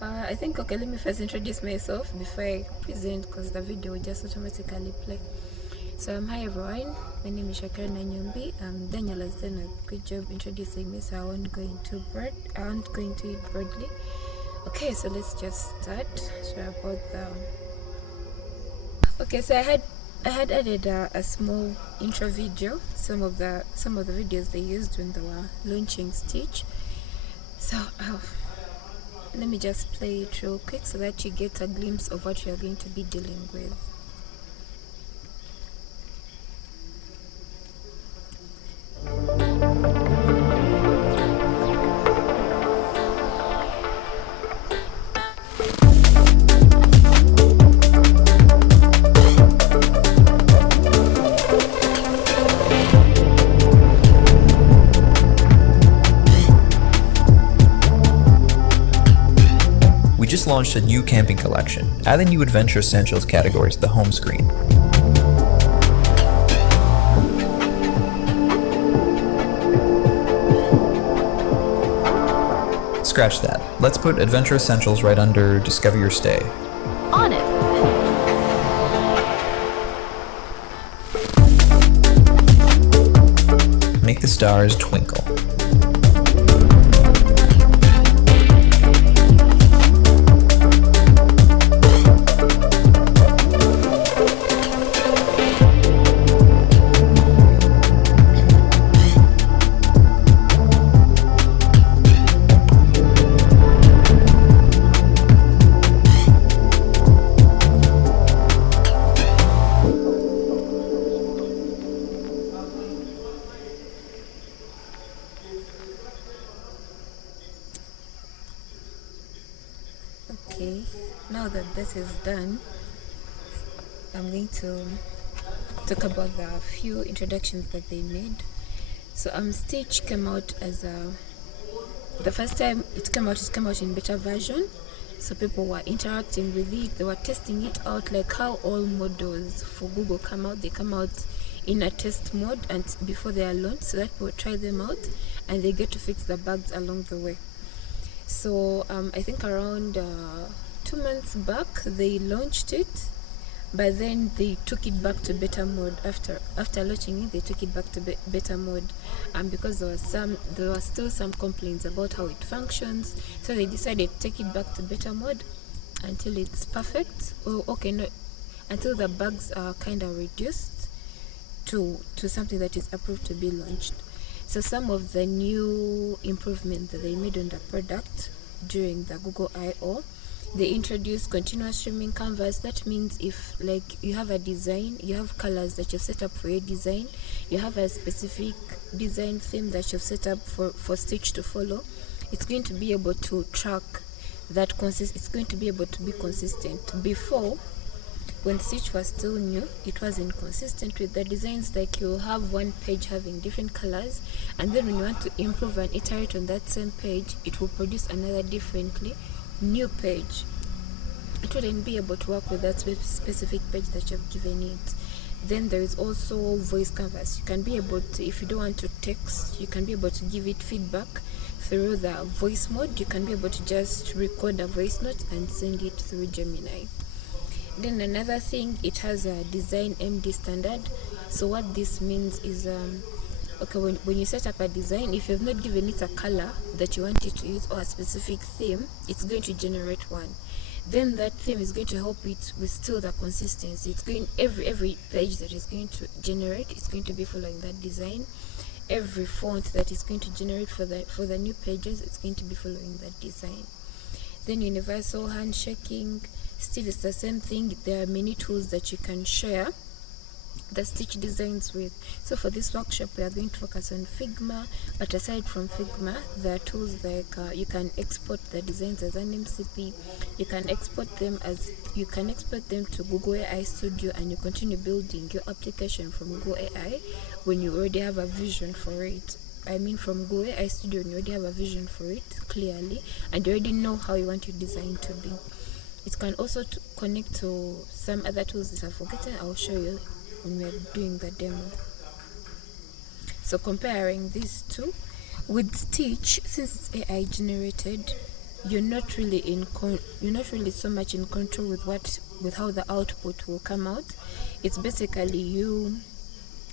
I think, okay, let me first introduce myself before I present, because the video will just automatically play. So hi everyone, my name is Shakira Nanyumbi. Daniel has done a good job introducing me, so I won't go into it broadly. Okay, so let's just start. So about the so I had added a small intro video, some of the videos they used when they were launching Stitch. So let me just play it real quick so that you get a glimpse of what we are going to be dealing with. We just launched a new camping collection. Add the new Adventure Essentials category to the home screen. Scratch that. Let's put Adventure Essentials right under Discover Your Stay. On it. Make the stars twinkle. Okay, now that this is done, I'm going to talk about the few introductions that they made. So Stitch came out as the first time it came out in beta version. So people were interacting with it, they were testing it out, like how all models for Google come out. They come out in a test mode and before they are launched, so that people try them out and they get to fix the bugs along the way. So I think around 2 months back they launched it, but then they took it back to beta mode. After launching it, they took it back to beta mode, because there were still some complaints about how it functions. So they decided to take it back to beta mode until it's perfect. Until the bugs are kind of reduced to something that is approved to be launched. So some of the new improvements that they made on the product during the Google I/O, they introduced continuous streaming canvas. That means if like you have a design, you have colors that you've set up for your design, you have a specific design theme that you've set up for Stitch to follow, it's going to be able to track that it's going to be able to be consistent. Before, when Stitch was still new, it wasn't consistent with the designs. Like you'll have one page having different colors, and then when you want to improve and iterate on that same page, it will produce another differently new page. It wouldn't be able to work with that specific page that you've given it. Then there is also voice canvas. You can be able to, if you don't want to text, you can be able to give it feedback through the voice mode. You can be able to just record a voice note and send it through Gemini. Then another thing, it has a design MD standard. So what this means is when you set up a design, if you've not given it a color that you want it to use or a specific theme, it's going to generate one. Then that theme is going to help it with still the consistency. It's going every page that is going to generate, it's going to be following that design. Every font that is going to generate for the new pages, it's going to be following that design. Then universal handshaking, still it's the same thing. There are many tools that you can share the Stitch designs with. So for this workshop we are going to focus on Figma, but aside from Figma, there are tools like you can export the designs as an MCP, you can export them to Google AI Studio, and you continue building your application from Google AI when you already have a vision for it. From Google AI Studio, when you already have a vision for it clearly and you already know how you want your design to be. It can also connect to some other tools that I've forgotten. I'll show you when we're doing the demo. So comparing these two, with Stitch, since it's AI generated, you're not really you're not really so much in control with how the output will come out. It's basically you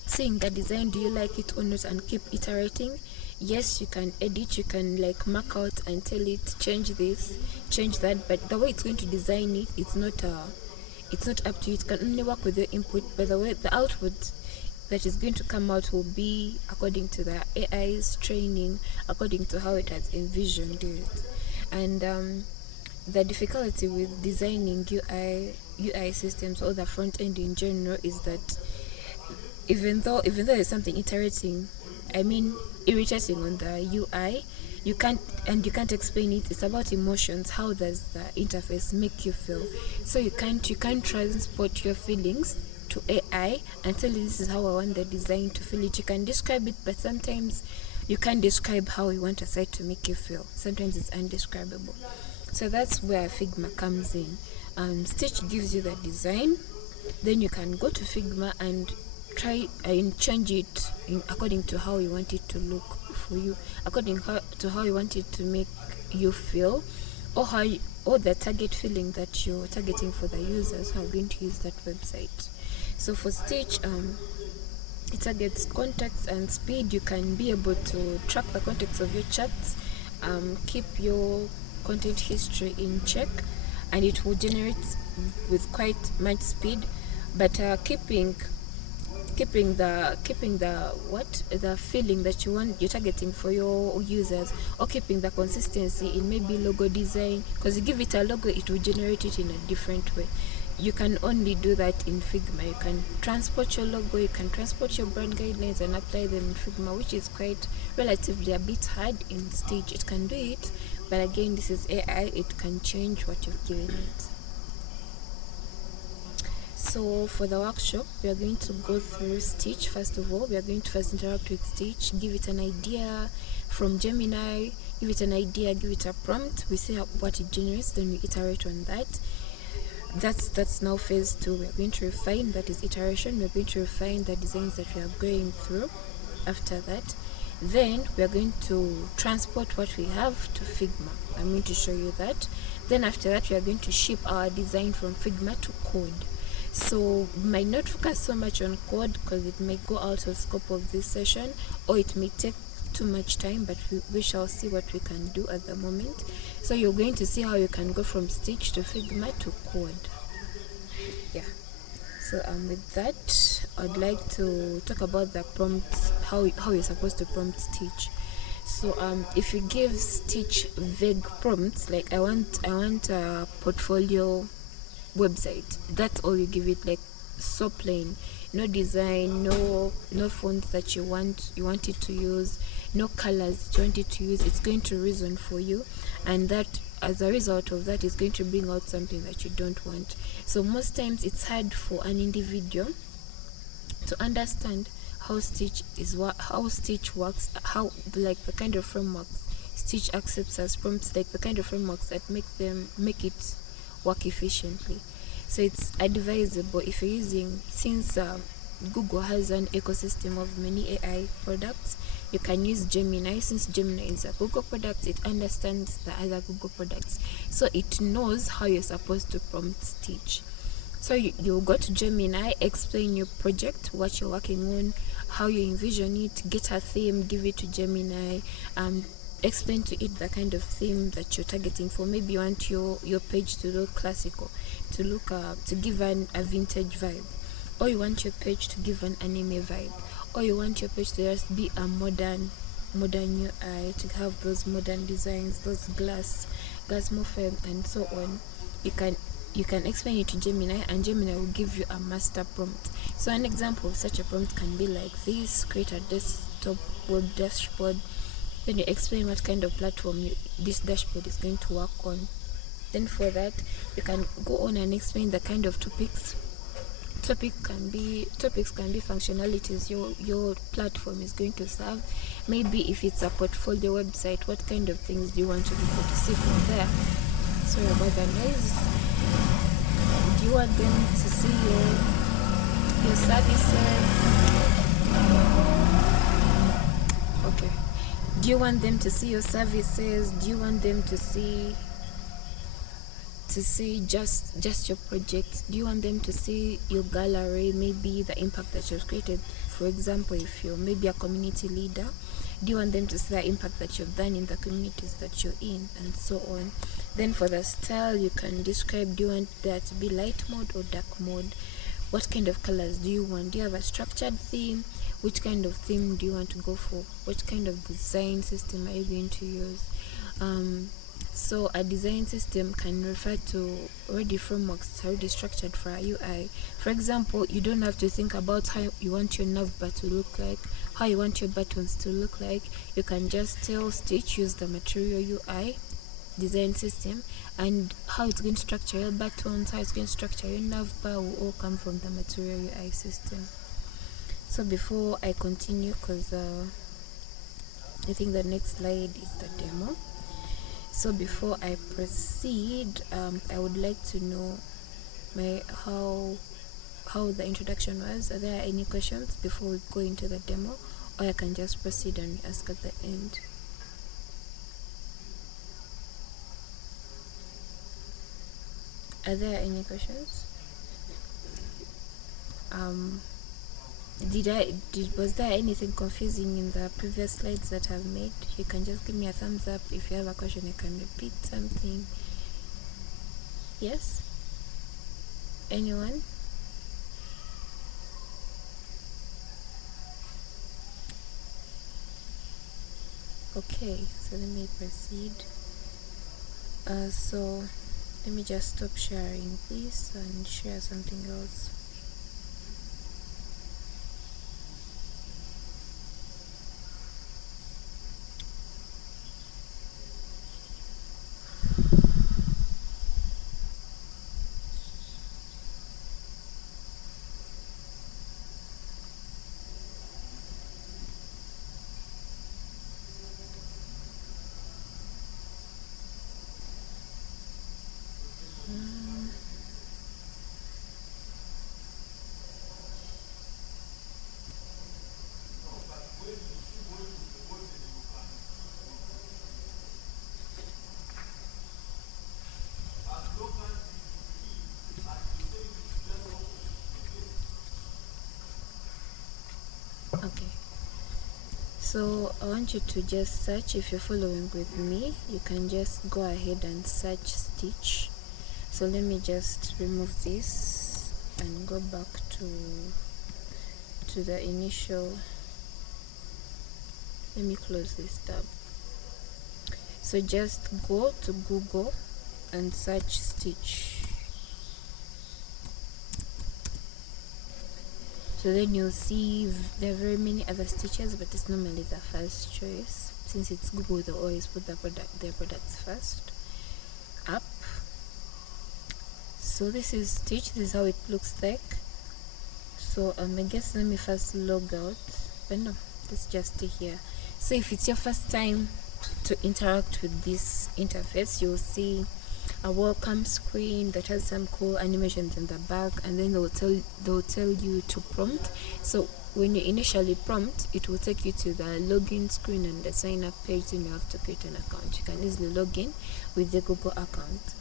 seeing the design, do you like it or not, and keep iterating. Yes, you can edit, you can like mark out and tell it change this, change that, but the way it's going to design it, it's not up to you. It can only work with your input, but the way the output that is going to come out will be according to the AI's training, according to how it has envisioned it. And the difficulty with designing UI systems or the front end in general is that even though there's something irritating on the UI, you can't explain it. It's about emotions. How does the interface make you feel? So you can't transport your feelings to AI and tell you this is how I want the design to feel it. You can describe it, but sometimes you can't describe how you want a site to make you feel. Sometimes it's undescribable. So that's where Figma comes in. Stitch gives you the design, then you can go to Figma and try and change it according to how you want it to look for you, according to how you want it to make you feel, or the target feeling that you're targeting for the users who are going to use that website. So for Stitch, it targets context and speed. You can be able to track the context of your chats, keep your content history in check, and it will generate with quite much speed, but keeping the feeling that you're targeting for your users, or keeping the consistency in maybe logo design, because you give it a logo, it will generate it in a different way. You can only do that in Figma. You can transport your logo, you can transport your brand guidelines and apply them in Figma, which is quite relatively a bit hard in Stitch. It can do it, but again, this is AI, it can change what you've given it. So for the workshop, we are going to go through Stitch. First of all, we are going to first interact with Stitch, give it an idea from Gemini, give it a prompt, we see what it generates, then we iterate on that. That's now phase 2. We are going to refine, that is iteration. We are going to refine the designs that we are going through. After that, then we are going to transport what we have to Figma. I'm going to show you that. Then after that, we are going to ship our design from Figma to code. So we might not focus so much on code because it may go out of scope of this session, or it may take too much time, but we shall see what we can do at the moment. So you're going to see how you can go from Stitch to Figma to code. Yeah. So with that, I'd like to talk about the prompts, how you're supposed to prompt Stitch. So if you give Stitch vague prompts, like I want a portfolio website, that's all you give it, like so plain, no design, no fonts that you want it to use, no colors that you want it to use. It's going to reason for you, and that as a result of that is going to bring out something that you don't want. So most times it's hard for an individual to understand how Stitch works, how like the kind of frameworks Stitch accepts as prompts, like the kind of frameworks that make it work efficiently. So it's advisable if you're using, since Google has an ecosystem of many AI products, you can use Gemini. Since Gemini is a Google product, it understands the other Google products, so it knows how you're supposed to prompt Stitch. So you go to Gemini, explain your project, what you're working on, how you envision it, get a theme, give it to Gemini, explain to it the kind of theme that you're targeting for. Maybe you want your page to look classical, to give a vintage vibe, or you want your page to give an anime vibe, or you want your page to just be a modern UI, to have those modern designs, those glass morphe and so on. You can explain it to Gemini, and Gemini will give you a master prompt. So an example of such a prompt can be like this: create a desktop web dashboard. Then you explain what kind of platform this dashboard is going to work on. Then for that, you can go on and explain the kind of topics. Topics can be functionalities your platform is going to serve. Maybe if it's a portfolio website, what kind of things do you want people to see from there? Sorry about the noise. Do you want them to see your services? Okay. Do you want them to see your services? Do you want them to see just your project? Do you want them to see your gallery, maybe the impact that you've created? For example, if you're maybe a community leader, do you want them to see the impact that you've done in the communities that you're in, and so on? Then for the style, you can describe, do you want there to be light mode or dark mode? What kind of colors do you want? Do you have a structured theme? Which kind of theme do you want to go for? What kind of design system are you going to use? So a design system can refer to already frameworks already structured for a UI. For example, you don't have to think about how you want your navbar to look like, how you want your buttons to look like. You can just tell Stitch, use the material UI design system, and how it's going to structure your buttons, how it's going to structure your navbar will all come from the material UI system. So before I continue, because I think the next slide is the demo. So before I proceed, I would like to know how the introduction was. Are there any questions before we go into the demo, or I can just proceed and ask at the end? Are there any questions? Was there anything confusing in the previous slides that I've made? You can just give me a thumbs up. If you have a question, you can repeat something. Yes? Anyone? Okay, so let me proceed. So let me just stop sharing this and share something else. Okay, so I want you to just search. If you're following with me, you can just go ahead and search Stitch. So let me just remove this and go back to the initial. Let me close this tab. So just go to Google and search Stitch. So then you'll see there are very many other Stitches, but it's normally the first choice. Since it's Google, they always put their products first up. So this is Stitch. This is how it looks like. So I guess let me first log out. But no, let's just stay here. So if it's your first time to interact with this interface, you'll see a welcome screen that has some cool animations in the back, and then they'll tell you to prompt. So when you initially prompt, it will take you to the login screen and the sign up page. Then you have to create an account. You can easily log in with the Google account.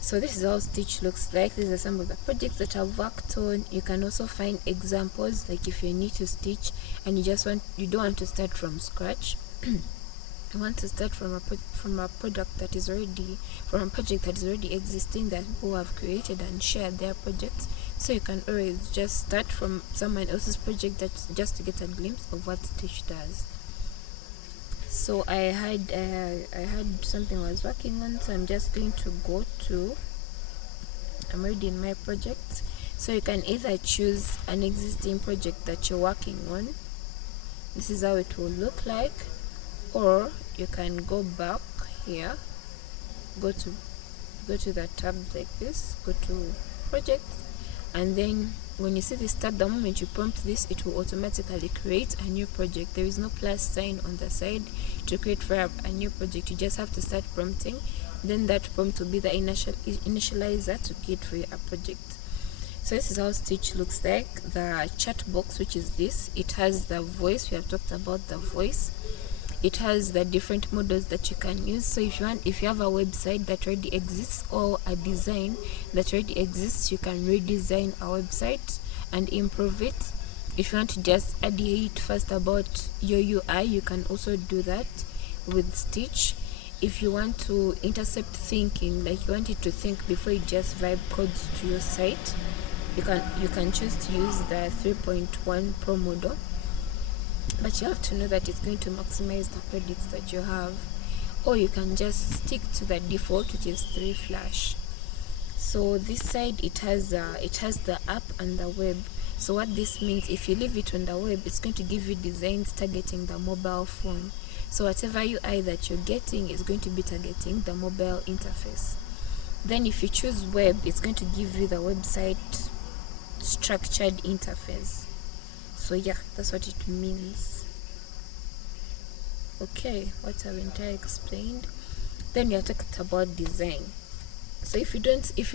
So this is how Stitch looks like. These are some of the projects that I've worked on. You can also find examples, like if you're new to Stitch and you don't want to start from scratch. I want to start from a project that is already existing, that people have created and shared their projects. So you can always just start from someone else's project, that's just to get a glimpse of what Stitch does. So I had something I was working on, so I'm just going to go to. I'm already in my project. So you can either choose an existing project that you're working on. This is how it will look like. Or you can go back here, go to the tab like this, go to project, and then when you see this tab, the moment you prompt this, it will automatically create a new project. There is no plus sign on the side to create for a new project. You just have to start prompting, then that prompt will be the initializer to create for a project. So this is how Stitch looks like. The chat box, which is this, it has the voice. We have talked about the voice. it has the different models that you can use. So if you have a website that already exists or a design that already exists, you can redesign a website and improve it. If you want to just ideate first about your UI, you can also do that with Stitch. If you want to intercept thinking, like you want it to think before it just vibe codes to your site, you can choose to use the 3.1 Pro model, but you have to know that it's going to maximize the credits that you have, or you can just stick to the default, which is 3 Flash. So this side, it has the app and the web. So what this means, if you leave it on the web, it's going to give you designs targeting the mobile phone. So whatever UI that you're getting is going to be targeting the mobile interface. Then if you choose web, it's going to give you the website structured interface. So yeah, that's what it means. Okay, what haven't I explained? Then we are talking about design. So if you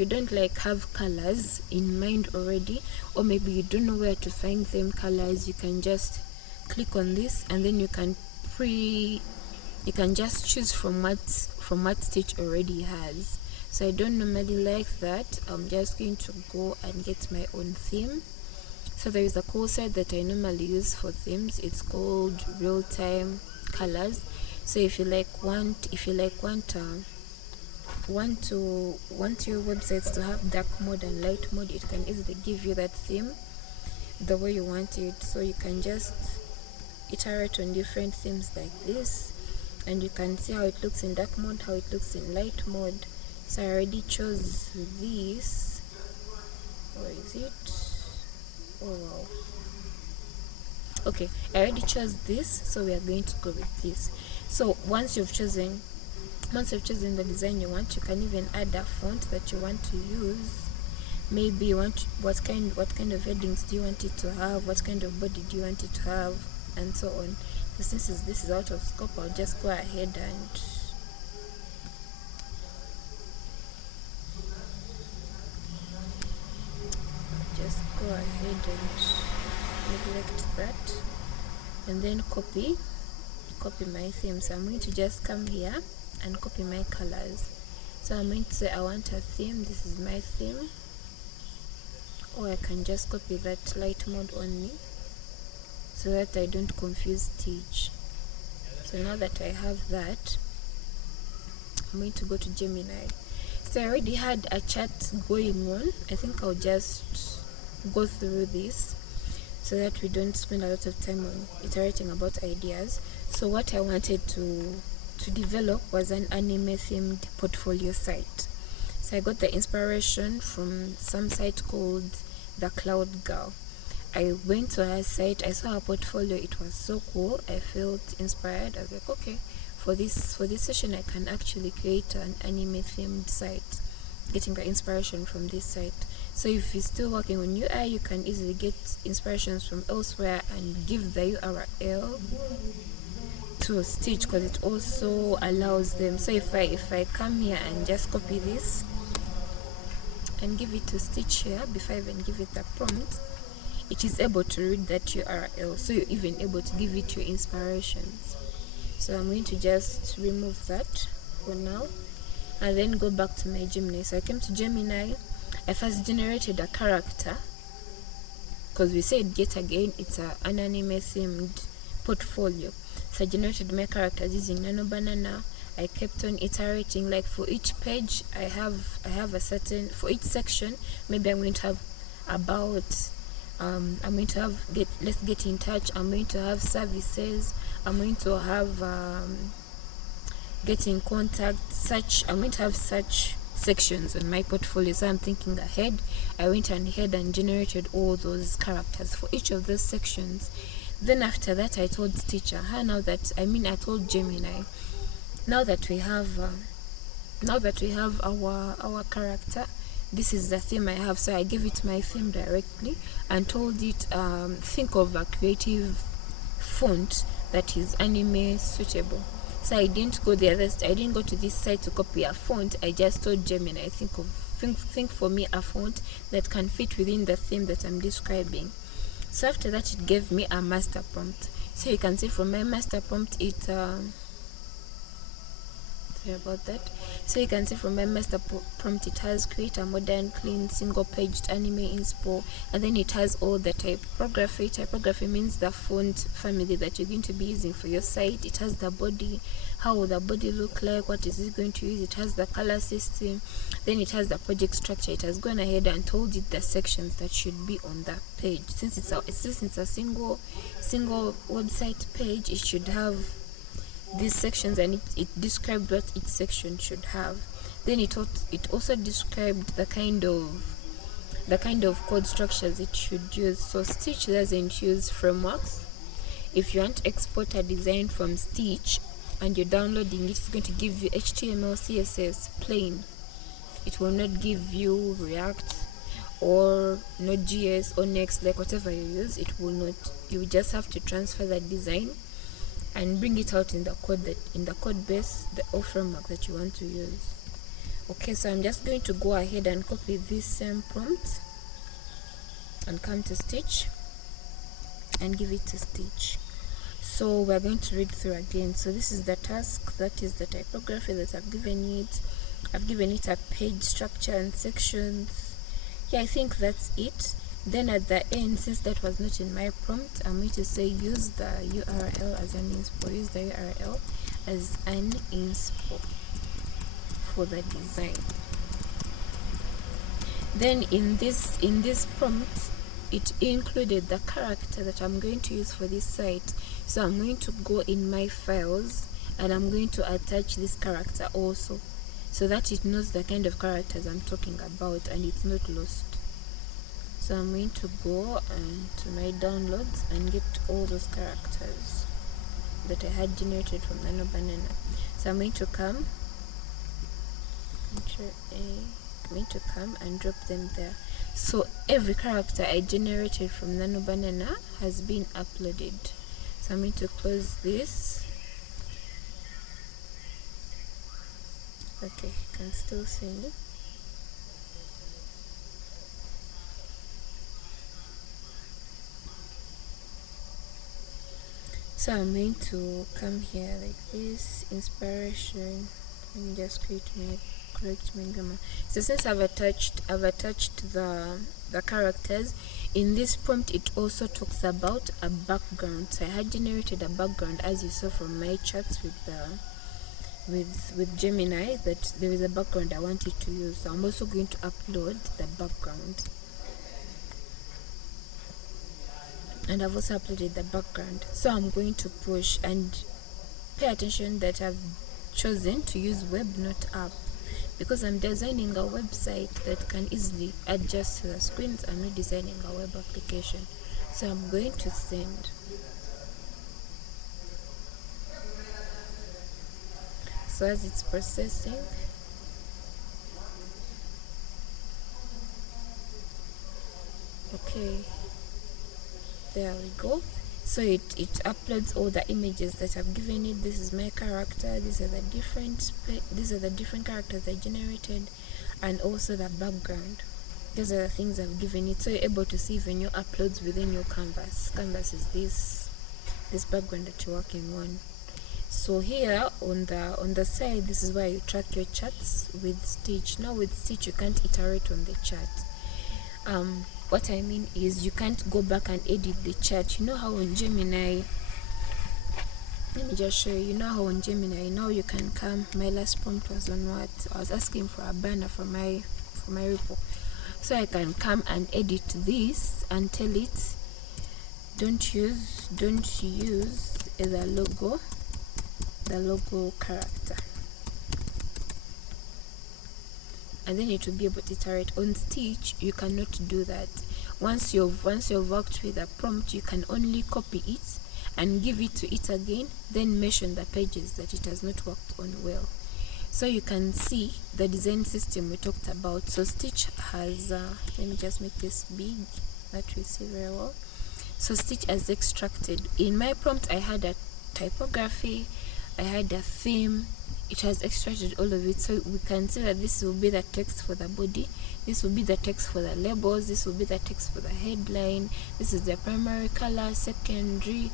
don't like have colors in mind already, or maybe you don't know where to find them colors, you can just click on this, and then you can just choose from what Stitch already has. So I don't normally like that. I'm just going to go and get my own theme. So there is a cool site that I normally use for themes. It's called Real Time Colors. So if you want your websites to have dark mode and light mode, it can easily give you that theme the way you want it. So you can just iterate on different themes like this, and you can see how it looks in dark mode, how it looks in light mode. So I already chose this. Where is it? Oh wow. Okay, I already chose this, so we are going to go with this. So once you've chosen the design you want, you can even add a font that you want to use. Maybe you want what kind of headings do you want it to have, what kind of body do you want it to have, and so on. But since this is out of scope, I'll just go ahead and neglect that, and then copy my theme. So I'm going to just come here and copy my colors. So I'm going to say I want a theme, this is my theme, or I can just copy that light mode only so that I don't confuse Stitch. So now that I have that, I'm going to go to Gemini. So I already had a chat going on. I think I'll just go through this so that we don't spend a lot of time on iterating about ideas. So what I wanted to develop was an anime themed portfolio site. So I got the inspiration from some site called The Cloud Girl. I went to her site, I saw her portfolio, it was so cool. I felt inspired. I was like, okay, for this session I can actually create an anime themed site, getting the inspiration from this site. So if you're still working on UI, you can easily get inspirations from elsewhere and give the URL to Stitch, because it also allows them. So if I come here and just copy this and give it to Stitch here, before I even give it the prompt, it is able to read that URL, so you're even able to give it your inspirations. So I'm going to just remove that for now and then go back to my Gemini. So I came to Gemini. I first generated a character, because we said yet again it's an anime themed portfolio. So I generated my characters using Nano Banana. I kept on iterating, like for each page I have a certain, for each section maybe I'm going to have about I'm going to have let's get in touch, I'm going to have services, I'm going to have get in contact, I'm going to have such sections on my portfolio. So I'm thinking ahead. I went ahead and generated all those characters for each of those sections. Then after that I told Stitcher, I told Gemini, now that we have our character, this is the theme I have. So I gave it my theme directly and told it think of a creative font that is anime suitable. So I didn't go to this site to copy a font. I just told Gemini, think for me a font that can fit within the theme that I'm describing. So after that, it gave me a master prompt. So you can see from my master prompt, it sorry about that. So you can see from my master prompt, it has create a modern, clean, single-paged anime inspo, and then it has all the typography. Typography means the font family that you're going to be using for your site. It has the body, how will the body look like, what is it going to use. It has the color system, then it has the project structure. It has gone ahead and told it the sections that should be on the page. Since it's a single website page, it should have these sections, and it described what each section should have. Then it also described the kind of code structures it should use. So Stitch doesn't use frameworks. If you want to export a design from Stitch and you're downloading it, it's going to give you HTML, CSS plain. It will not give you React or Node.js or Next, like whatever you use. It will not. You just have to transfer that design and bring it out in the code base, or framework that you want to use. Okay, so I'm just going to go ahead and copy this same prompt and come to Stitch and give it to Stitch. So we're going to read through again. So this is the task, that is the typography that I've given it. I've given it a page structure and sections. Yeah, I think that's it. Then at the end, since that was not in my prompt, I'm going to say use the URL as an inspo. Use the URL as an inspo for the design. Then in this prompt, it included the character that I'm going to use for this site. So I'm going to go in my files and I'm going to attach this character also, so that it knows the kind of characters I'm talking about and it's not lost. So I'm going to go to my downloads and get all those characters that I had generated from Nano Banana. So I'm going to come, and drop them there. So every character I generated from Nano Banana has been uploaded. So I'm going to close this. Okay, you can still see me. So I'm going to come here like this, inspiration. Let me just correct my grammar. So since I've attached the characters in this prompt, it also talks about a background. So I had generated a background, as you saw from my chats with Gemini, that there is a background I wanted to use. So I'm also going to upload the background. And I've also uploaded the background. So I'm going to push, and pay attention that I've chosen to use web, not app, because I'm designing a website that can easily adjust to the screens. I'm not designing a web application. So I'm going to send. So as it's processing, okay, there we go. So it uploads all the images that I've given it. This is my character. These are the different characters I generated, and also the background. These are the things I've given it. So you're able to see even your uploads within your canvas. Canvas is this background that you're working on. So here on the side, this is where you track your charts with Stitch. Now with Stitch, you can't iterate on the chart. What I mean is you can't go back and edit the chart. You know how on Gemini, let me just show you. You know how on Gemini now you can come. My last prompt was on what? I was asking for a banner for my repo. So I can come and edit this and tell it don't use the logo character, and then it will be able to iterate. On Stitch, you cannot do that. Once you've worked with a prompt, you can only copy it and give it to it again, then mention the pages that it has not worked on well. So you can see the design system we talked about. So Stitch has let me just make this big that we see very well. So Stitch has extracted. In my prompt, I had a typography, I had a theme. It has extracted all of it. So we can see that this will be the text for the body, this will be the text for the labels, this will be the text for the headline, this is the primary color, secondary.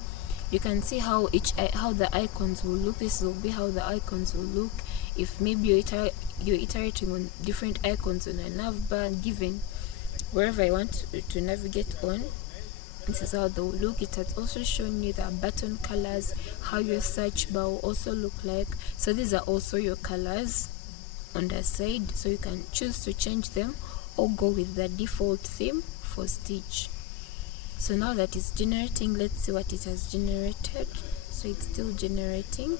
you can see how the icons will look. This will be how the icons will look if maybe you're iterating on different icons on a nav bar given wherever I want to navigate on. This is how they will look. It has also shown you the button colors, how your search bar will also look like. So these are also your colors on the side, so you can choose to change them or go with the default theme for Stitch. So now that it's generating, let's see what it has generated. So it's still generating.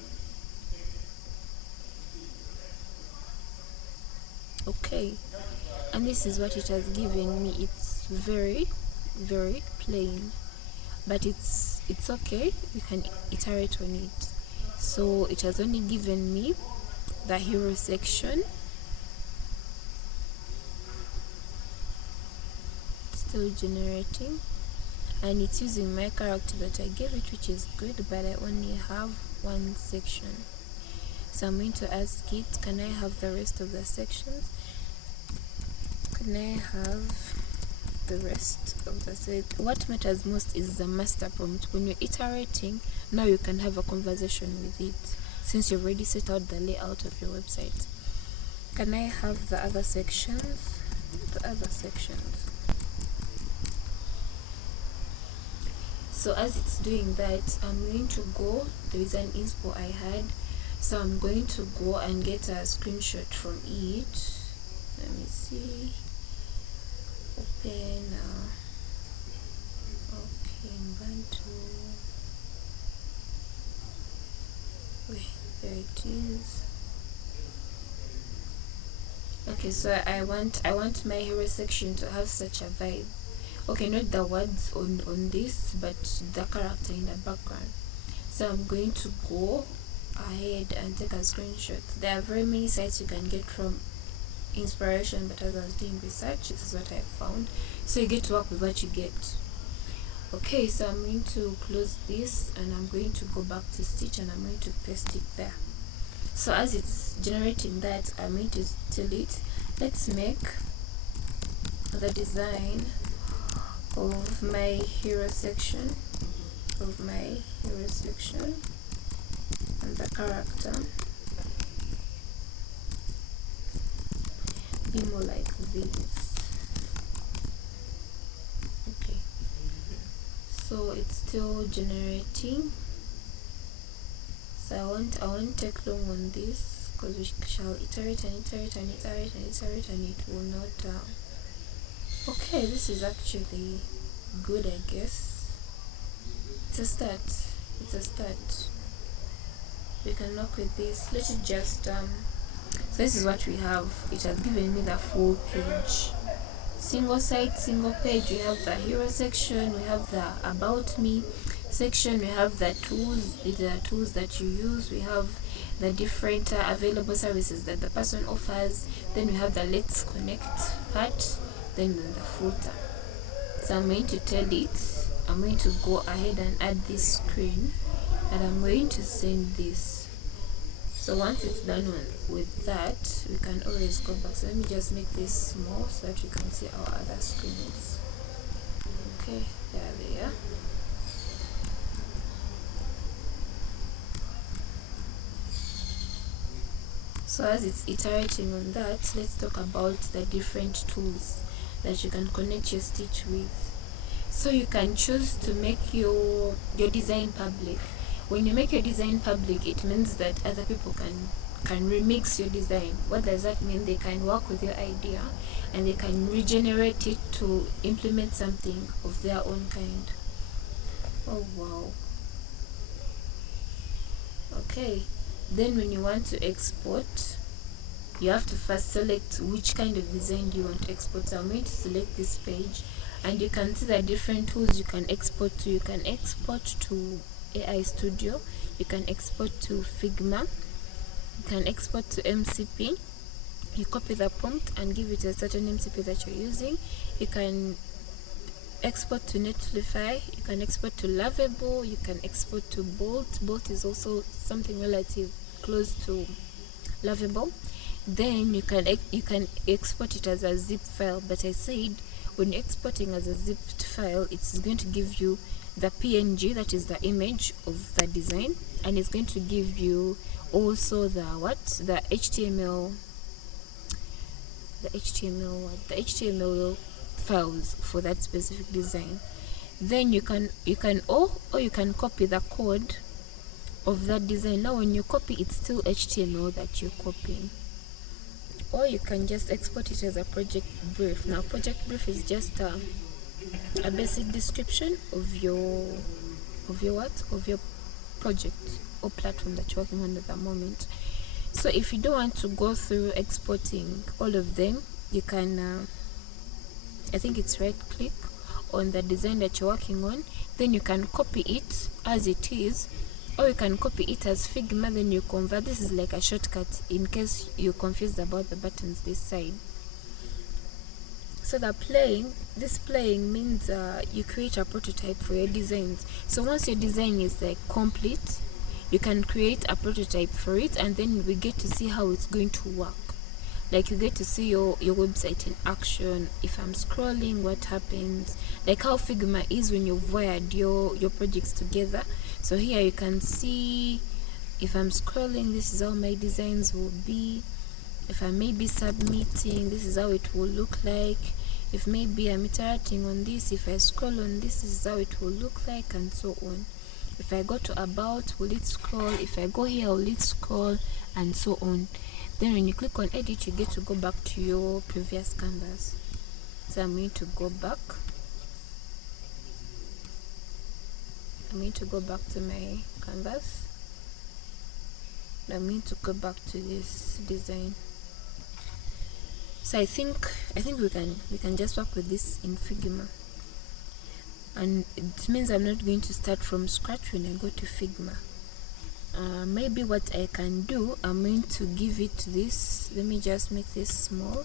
Okay, and this is what it has given me. It's very plain, but it's okay, you can iterate on it. So it has only given me the hero section, still generating, and it's using my character that I gave it, which is good, but I only have one section. So I'm going to ask it, can I have the rest of the sections? Can I have the rest of the set? What matters most is the master prompt. When you're iterating, now you can have a conversation with it since you've already set out the layout of your website. Can I have the other sections? So as it's doing that, I'm going to go, there is an inspo I had, so I'm going to go and get a screenshot from it. Let me see. Open okay, Ubuntu. Wait, there it is. Okay, so I want my hero section to have such a vibe. Okay, not the words on this, but the character in the background. So I'm going to go ahead and take a screenshot. There are very many sites you can get from inspiration, but as I was doing research, this is what I found. So you get to work with what you get. Okay, so I'm going to close this and I'm going to go back to Stitch and I'm going to paste it there. So as it's generating that, I'm going to tell it, let's make the design of my hero section, and the character be more like this. Okay, so it's still generating. So I won't take long on this because we shall iterate and it will not okay, this is actually good, I guess. It's a start. We can work with this. Let it just so this is what we have. It has given me the full page, single site, single page. We have the hero section, we have the about me section, we have the tools, these are the tools that you use, we have the different available services that the person offers, then we have the let's connect part, then the footer. So I'm going to tell it, I'm going to go ahead and add this screen and I'm going to send this. So once it's done with that, we can always go back. So let me just make this small so that you can see our other screens. Okay, there they are. So as it's iterating on that, let's talk about the different tools that you can connect your Stitch with. So you can choose to make your design public. When you make your design public, it means that other people can remix your design. What does that mean? They can work with your idea and they can regenerate it to implement something of their own kind. Oh wow. Okay, then when you want to export, you have to first select which kind of design do you want to export. So I'm going to select this page and you can see the different tools you can export to. You can export to AI Studio, you can export to Figma, you can export to MCP. You copy the prompt and give it a certain MCP that you're using. You can export to Netlify, you can export to Lovable, you can export to Bolt. Bolt is also something relative close to Lovable. Then you can export it as a zip file, but I said when you're exporting as a zipped file, it's going to give you the PNG, that is the image of the design, and it's going to give you also the HTML HTML files for that specific design. Then you can or you can copy the code of that design. Now when you copy, it's still HTML that you're copying, or you can just export it as a project brief. Now project brief is just a basic description of your project or platform that you're working on at the moment. So if you don't want to go through exporting all of them, you can I think it's right click on the design that you're working on, then you can copy it as it is, or you can copy it as Figma, then you convert. This is like a shortcut in case you're confused about the buttons this side. So this playing means you create a prototype for your designs. So once your design is like complete, you can create a prototype for it, and then we get to see how it's going to work. Like you get to see your website in action. If I'm scrolling, what happens, like how Figma is when you've wired your projects together. So here you can see if I'm scrolling, this is how my designs will be. If I may be submitting, this is how it will look like. If maybe I'm iterating on this, if I scroll on this is how it will look like, and so on. If I go to about, will it scroll? If I go here, will it scroll? And so on. Then when you click on edit, you get to go back to your previous canvas. So I'm going to go back. I'm going to go back to my canvas. I'm going to go back to this design. So I think we can just work with this in Figma, and it means I'm not going to start from scratch when I go to Figma. Maybe what I can do, I'm going to give it this. Let me just make this small.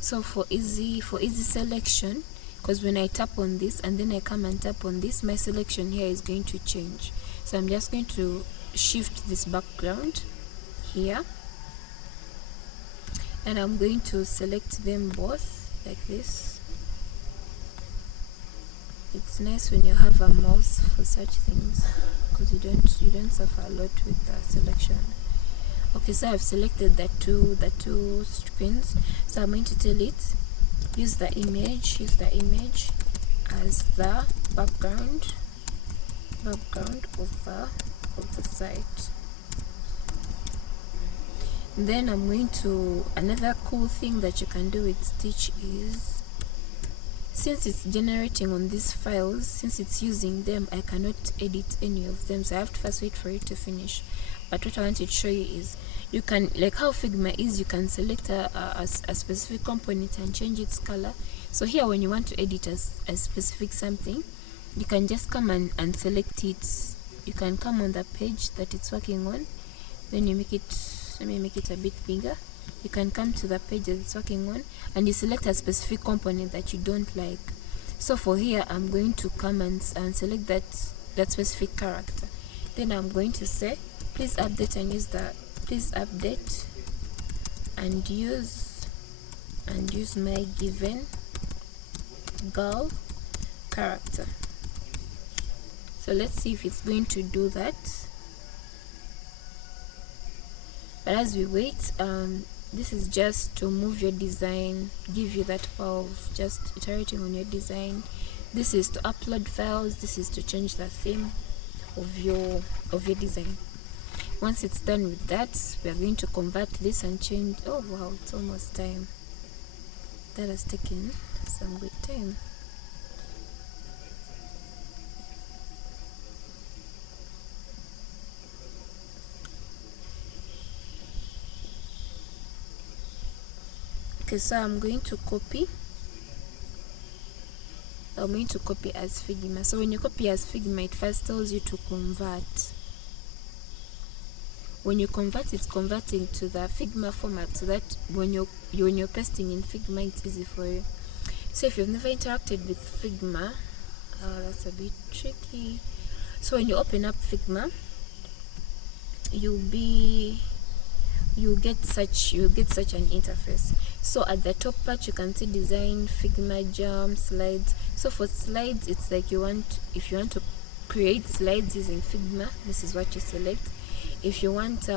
So for easy selection, because when I tap on this and then I come and tap on this, my selection here is going to change. So I'm just going to shift this background here, and I'm going to select them both like this. It's nice when you have a mouse for such things, because you don't suffer a lot with the selection. Okay, so I've selected the two screens. So I'm going to tell it use the image as the background of the site. Then I'm going to, another cool thing that you can do with Stitch is, since it's generating on these files, since it's using them, I cannot edit any of them, so I have to first wait for it to finish. But what I wanted to show you is, you can, like how Figma is, you can select a specific component and change its color. So here when you want to edit a specific something, you can just come and select it. You can come on the page that it's working on, then you make it, let me make it a bit bigger. You can come to the page that it's working on, and you select a specific component that you don't like. So for here, I'm going to come and select that specific character. Then I'm going to say, please update and use the, please update and use my given girl character. So let's see if it's going to do that. But as we wait, this is just to move your design, give you that power of just iterating on your design. This is to upload files. This is to change the theme of your design. Once it's done with that, we are going to convert this and change. Oh wow, it's almost time. That has taken some good time. Okay, so I'm going to copy as Figma. So when you copy as Figma, it first tells you to convert. When you convert, it's converting to the Figma format, so that when you're pasting in Figma, it's easy for you. So if you've never interacted with Figma, that's a bit tricky. So when you open up Figma, you'll be you get such an interface. So at the top part you can see design, Figma, jam, slides. So for slides, it's like if you want to create slides using Figma, this is what you select. If you want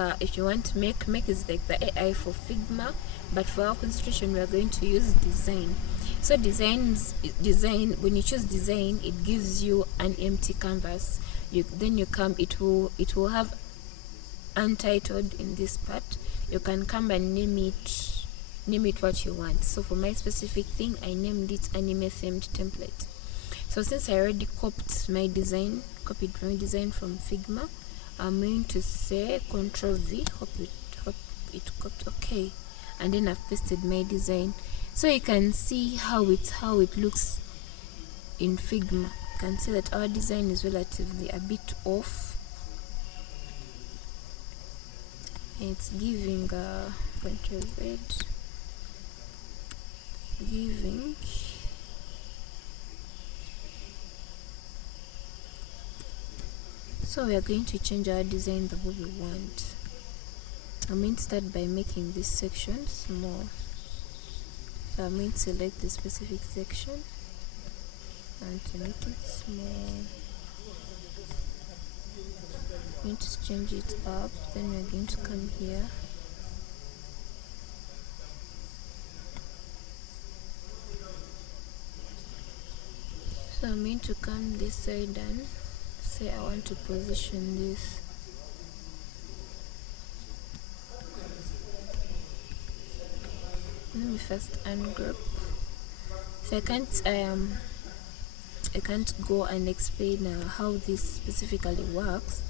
make is like the AI for Figma, but for our concentration we are going to use design. So design, when you choose design, it gives you an empty canvas. Then you come, it will have untitled in this part. You can come and name it what you want. So for my specific thing, I named it anime themed template. So since I already copied my design from Figma, I'm going to say Ctrl V, hope it copied, okay, and then I've pasted my design. So you can see how it looks in Figma. You can see that our design is relatively a bit off. It's giving Ctrl Z, giving so we are going to change our design the way we want. I'm going to start by making this section small. So I'm going to select the specific section and to make it small. I'm going to change it up, then we're going to come here. So I'm going to come this side and say I want to position this. Let me first ungroup. So I can't go and explain how this specifically works.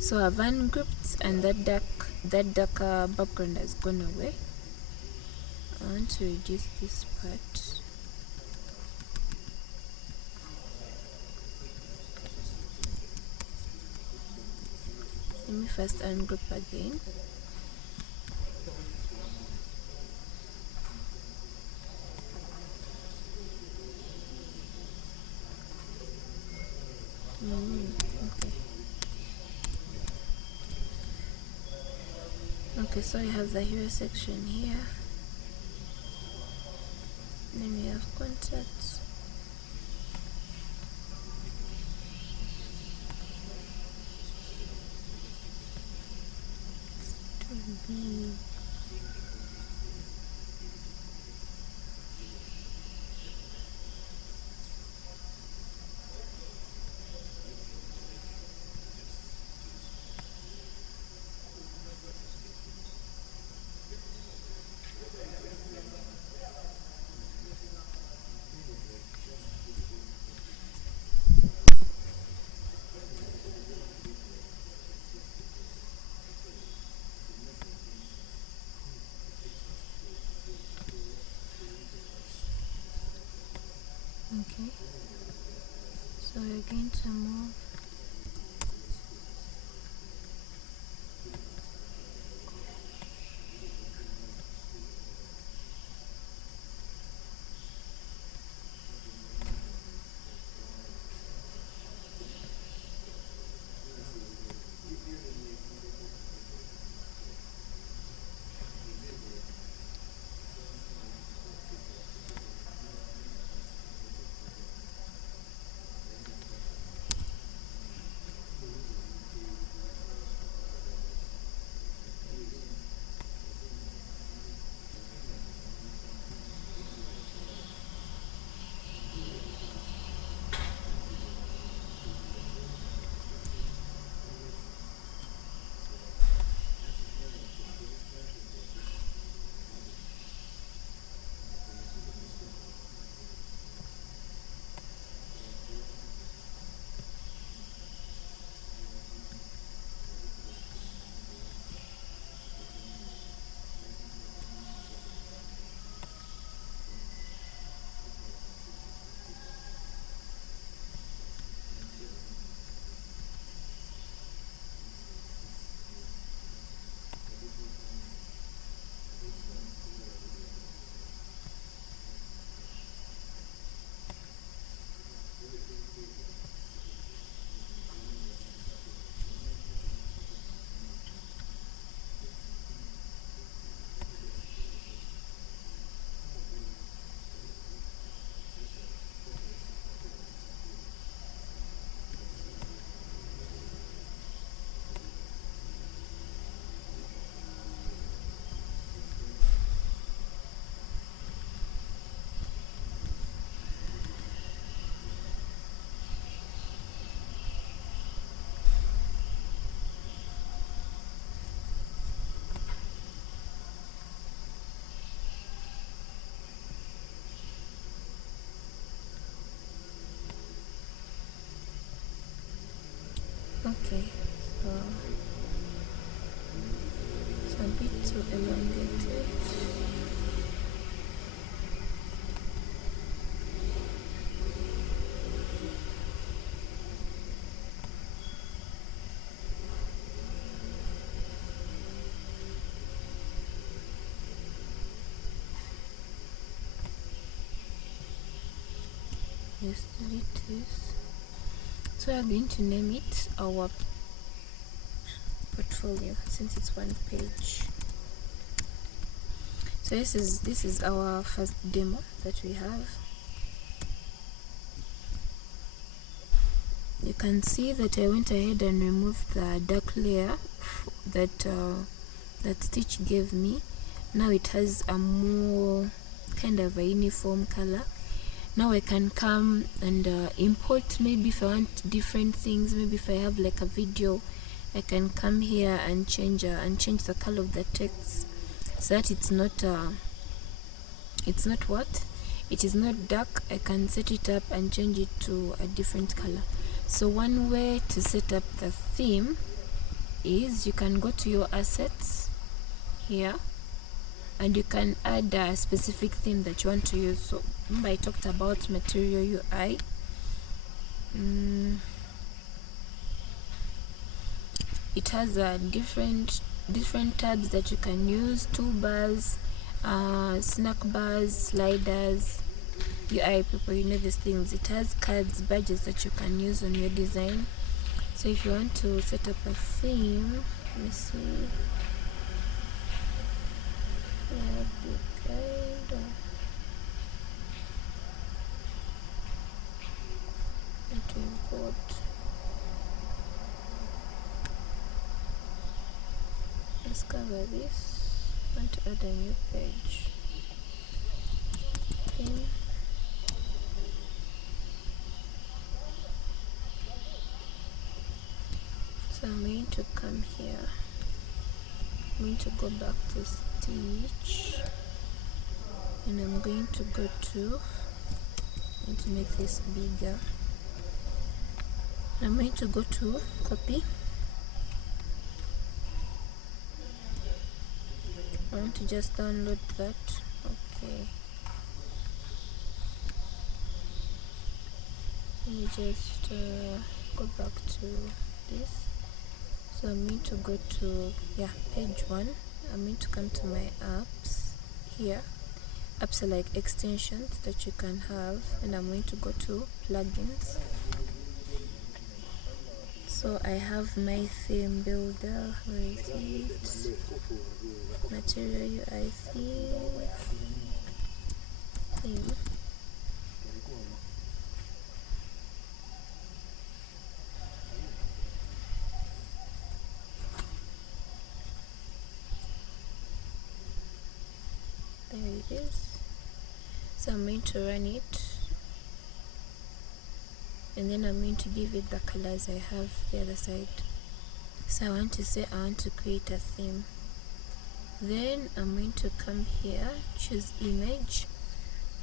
So I've ungrouped and that darker background has gone away. I want to reduce this part. Let me first ungroup again. Okay, so you have the hero section here. Then we have contacts. Okay, so it's a bit too elongated. Just delete this. So we are going to name it our portfolio since it's one page. So this is our first demo that we have. You can see that I went ahead and removed the dark layer that Stitch gave me. Now it has a more kind of a uniform color. Now I can come and import, maybe if I want different things, maybe if I have like a video, I can come here and change the color of the text so that it's not dark. I can set it up and change it to a different color. So one way to set up the theme is you can go to your assets here and you can add a specific theme that you want to use. So remember I talked about material UI. It has different tabs that you can use: toolbars, snack bars, sliders. UI people, you know these things. It has cards, badges that you can use on your design. So if you want to set up a theme, let me see. And to import. Let's cover this. I want to add a new page. Theme. So I'm going to come here. I'm going to go back to Stitch, and I'm going to go to, make this bigger. And I'm going to go to copy. I want to just download that. Okay. Let me just go back to this. So I'm going to go to page 1. I'm going to come to my apps here. Apps are like extensions that you can have, and I'm going to go to plugins. So I have my theme builder. Where is it? Material UI theme. There it is. So I'm going to run it, and then I'm going to give it the colors I have the other side. So I want to say I want to create a theme. Then I'm going to come here, choose image.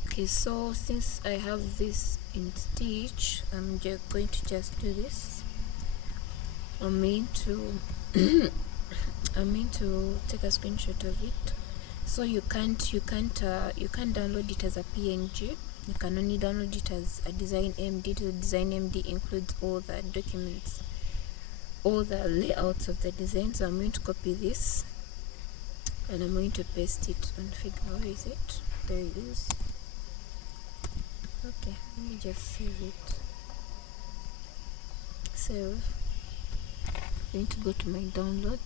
Okay, so since I have this in Stitch, I'm just going to just do this. I'm going to take a screenshot of it. So you can't download it as a PNG. You can only download it as a design MD. The design MD includes all the documents, all the layouts of the design. So I'm going to copy this and I'm going to paste it on Figma. Where is it? There it is. Okay, let me just save it. Save. I'm going to go to my downloads.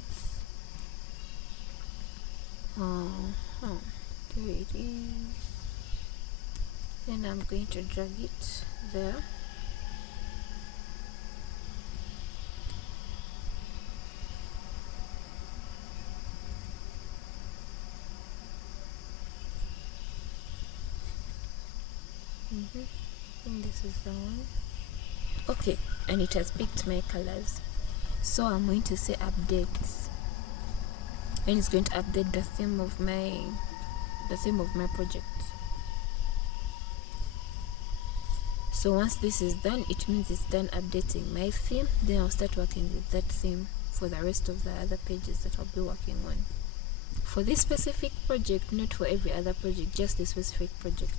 There it is. Then I'm going to drag it there. And this is the one. Okay, and it has picked my colors. So I'm going to say updates, and it's going to update the theme of my project. So once this is done, it means it's done updating my theme. Then I'll start working with that theme for the rest of the other pages that I'll be working on. For this specific project, not for every other project, just this specific project.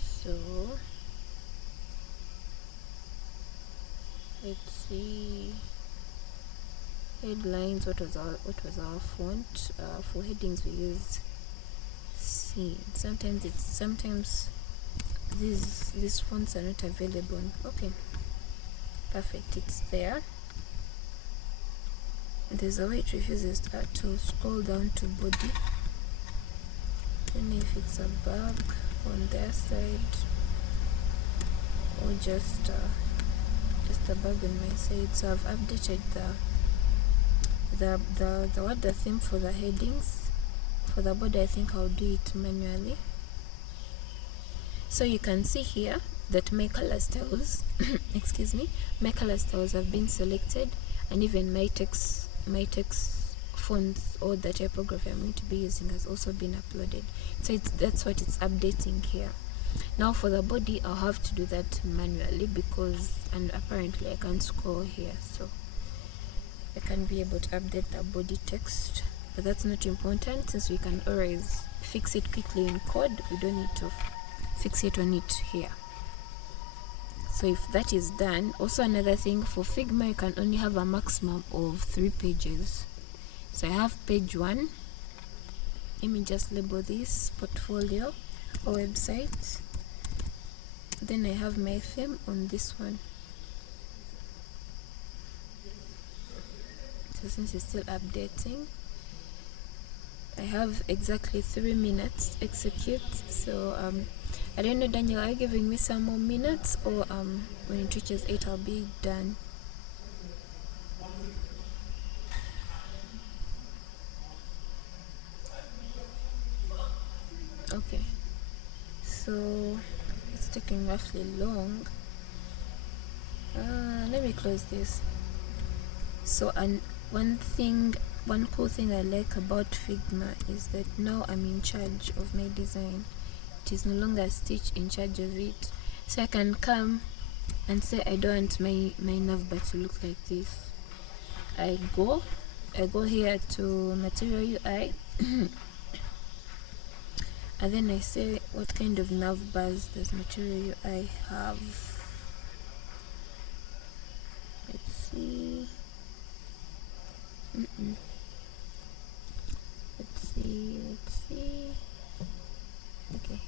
So let's see. Headlines. What was our font? For headings we use scene. Sometimes these fonts are not available. Okay, perfect, it's there. There's a way it refuses to scroll down to body. I don't know if it's a bug on their side or just a bug on my side. So I've updated the theme for the headings. For the body, I think I'll do it manually. So you can see here that my color styles excuse me, my color styles have been selected, and even my text fonts or the typography I'm going to be using has also been uploaded. So that's what it's updating here. Now for the body, I'll have to do that manually and apparently I can't scroll here, so I can be able to update the body text, but that's not important since we can always fix it quickly in code. We don't need to fix it on it here. So if that is done, also another thing, for Figma you can only have a maximum of 3 pages. So I have page 1. Let me just label this portfolio or website. Then I have my theme on this one. So since it's still updating, I have exactly 3 minutes to execute. So I don't know, Daniel, are you giving me some more minutes, or when it reaches 8 I'll be done? Okay, so it's taking roughly long. Let me close this. So one cool thing I like about Figma is that now I'm in charge of my design. It is no longer Stitch in charge of it. So I can come and say I don't want my navbar to look like this. I go here to Material UI and then I say what kind of navbars does Material UI have. Let's see. Let's see. Okay,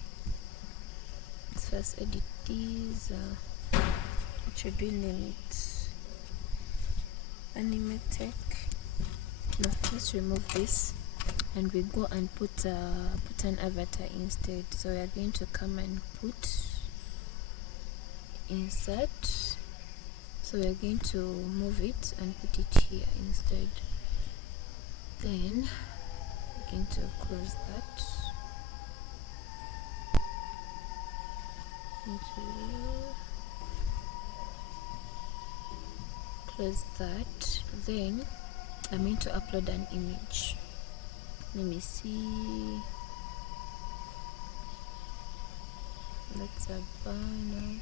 let's first edit these. What should we name it? Animatech. No, let's remove this and we go and put an avatar instead. So we are going to come and put insert. So we are going to move it and put it here instead. Then we're going to close that. Close that. Then I'm going to upload an image. Let me see. That's a banner.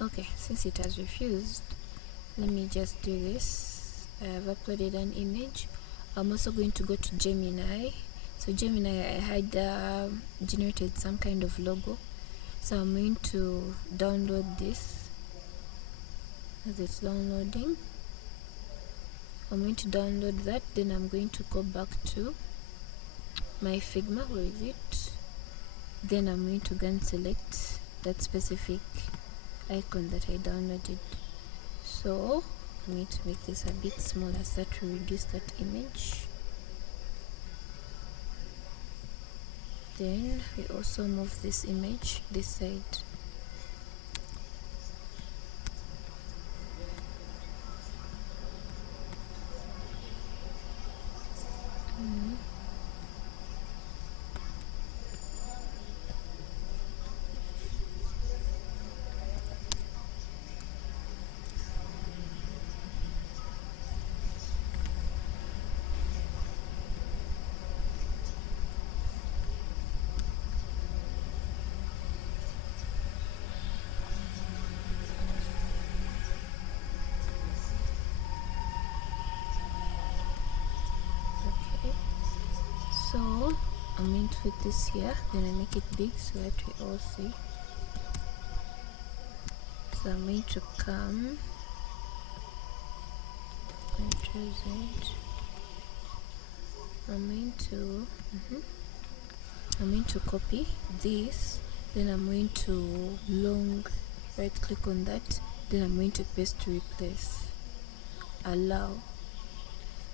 Okay, since it has refused, let me just do this. I have uploaded an image. I'm also going to go to Gemini. So Gemini, I had generated some kind of logo. So I'm going to download this. As it's downloading, I'm going to download that. Then I'm going to go back to my Figma. Where is it? Then I'm going to go and select that specific icon that I downloaded. So I need to make this a bit smaller so that we reduce that image. Then we also move this image this side. I'm going to put this here, then I make it big so that we all see. So I'm going to come, Ctrl Z. I'm going to copy this, then I'm going to long right click on that, then I'm going to paste to replace, allow.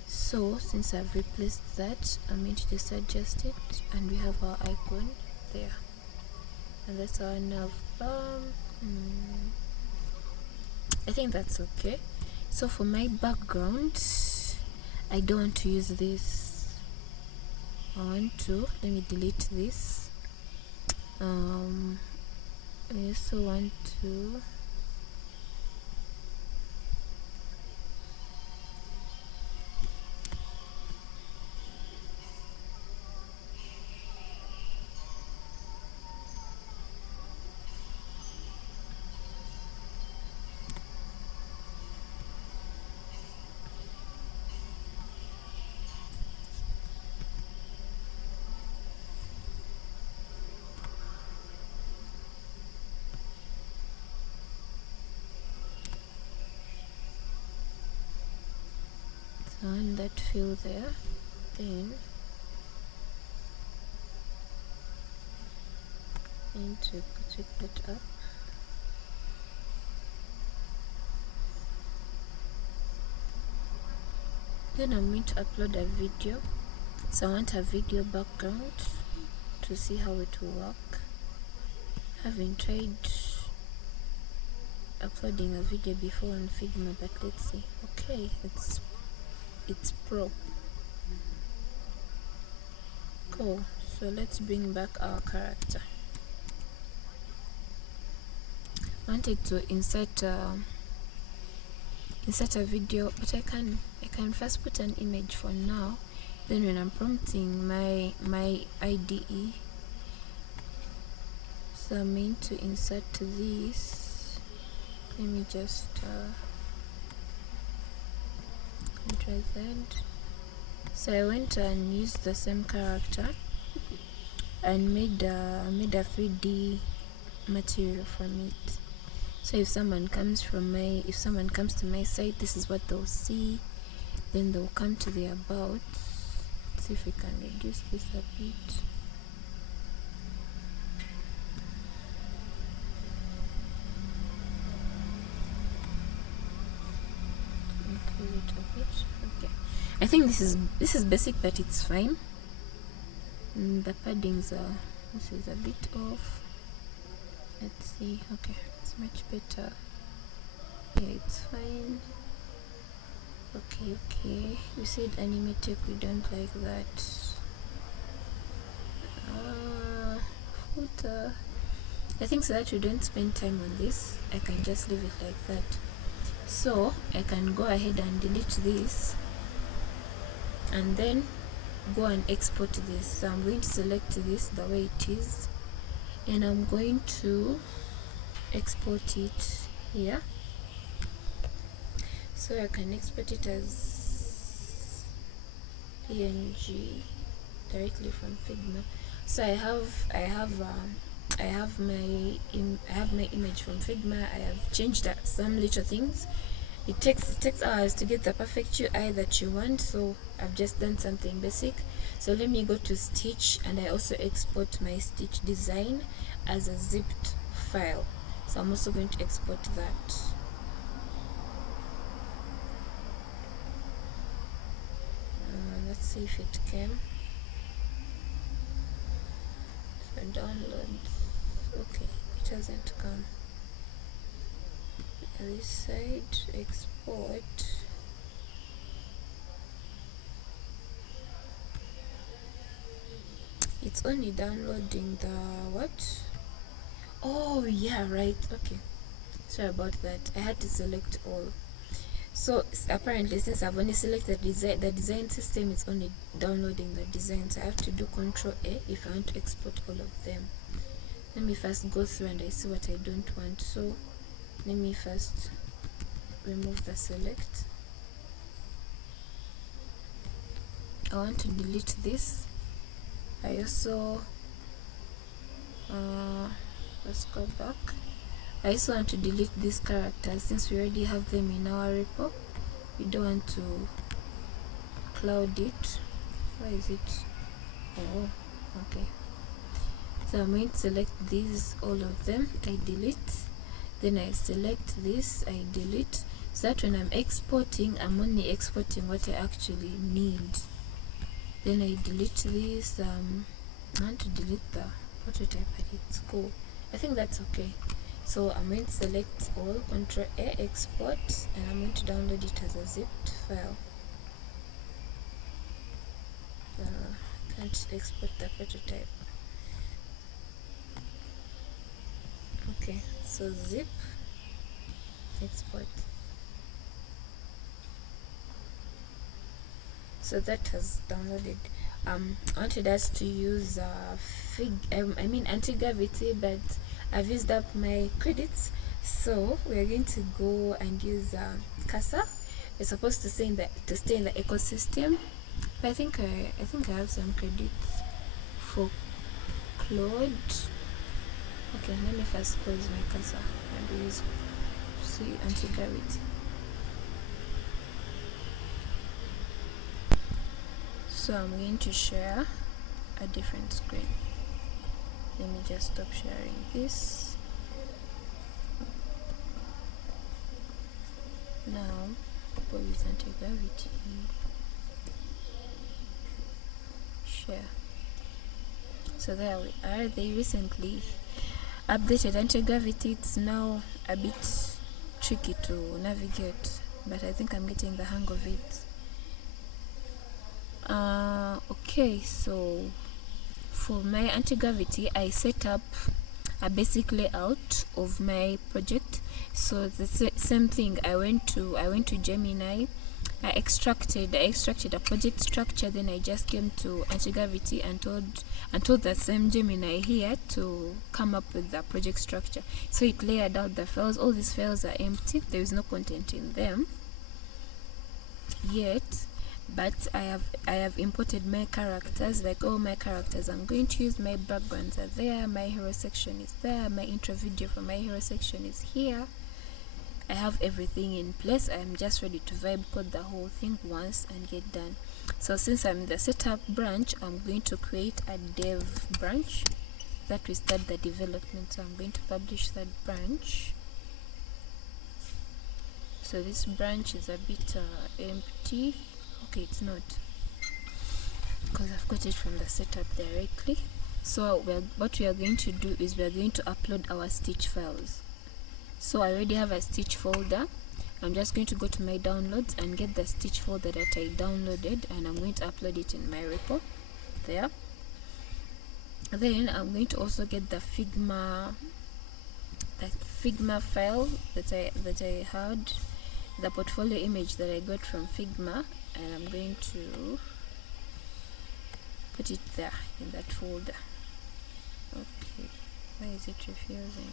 So since I've replaced that, I'm going to just adjust it, and we have our icon there, and that's our nav. I think that's okay. So for my background, I don't want to use this. Let me delete this. I also want to turn that fill there, then I need to check that up. Then I'm going to upload a video, so I want a video background to see how it will work. Haven't tried uploading a video before on Figma, but let's see. Okay, it's pro. Cool. So let's bring back our character. I wanted to insert a video, but I can first put an image for now. Then when I'm prompting my IDE, so I'm going to insert this. Let me just Ctrl Z. So I went and used the same character and made a 3D material from it. So if someone comes to my site, this is what they'll see. Then they'll come to the about. Let's see if we can reduce this a bit. Increase it a bit. Okay. I think this is basic, but it's fine. The paddings are, this is a bit off. Let's see. Okay, it's much better. Yeah, it's fine. Okay. We said animated, we don't like that. Footer. I think so that we don't spend time on this, I can just leave it like that. So I can go ahead and delete this, and then go and export this. So I'm going to select this the way it is, and I'm going to export it here. So I can export it as PNG directly from Figma. So I have my image from Figma. I have changed some little things. It takes hours to get the perfect UI that you want, so I've just done something basic. So let me go to Stitch, and I also export my Stitch design as a zipped file. So I'm also going to export that. Let's see if it came. So downloads. Okay, it hasn't come. This side, export. It's only downloading the what? Oh yeah, right. Okay, sorry about that. I had to select all. So apparently, since I've only selected the design system, it's only downloading the design. So I have to do Ctrl A if I want to export all of them. Let me first go through and I see what I don't want. So let me first remove the select. I want to delete this. I also let's go back. I also want to delete these characters since we already have them in our repo. We don't want to cloud it. Why is it? Oh, okay. So I'm going to select these, all of them, I delete. Then I select this, I delete. So that when I'm exporting, I'm only exporting what I actually need. Then I delete this. I want to delete the prototype, but it's cool. I think that's okay. So I'm going to select all, Ctrl A, export, and I'm going to download it as a zipped file. Can't export the prototype. Okay, so zip, export. So that has downloaded. I wanted us to use Antigravity, but I've used up my credits, so we're going to go and use Casa. It's supposed to stay in the ecosystem, but I think I have some credits for Claude. Okay, let me first close my Casa and use Antigravity. So I'm going to share a different screen. Let me just stop sharing this. Now go with Antigravity. Share. So there we are. They recently updated Antigravity. It's now a bit tricky to navigate, but I think I'm getting the hang of it. Okay, so for my Antigravity, I set up a basic layout of my project. So the same thing, I went to Gemini. I extracted a project structure. Then I just came to Antigravity and told the same Gemini here to come up with the project structure. So it layered out the files. All these files are empty. There is no content in them yet, but I have imported my characters, like all my characters I'm going to use. My backgrounds are there, my hero section is there, my intro video for my hero section is here. I have everything in place. I'm just ready to vibe code the whole thing once and get done. So since I'm in the setup branch, I'm going to create a dev branch that will start the development. So I'm going to publish that branch. So this branch is a bit empty. Okay, it's not, because I've got it from the setup directly. So what we are going to do is we are going to upload our Stitch files. So I already have a Stitch folder. I'm just going to go to my downloads and get the Stitch folder that I downloaded, and I'm going to upload it in my repo there. Then I'm going to also get the Figma file that I had, the portfolio image that I got from Figma, and I'm going to put it there in that folder. Okay, why is it refusing?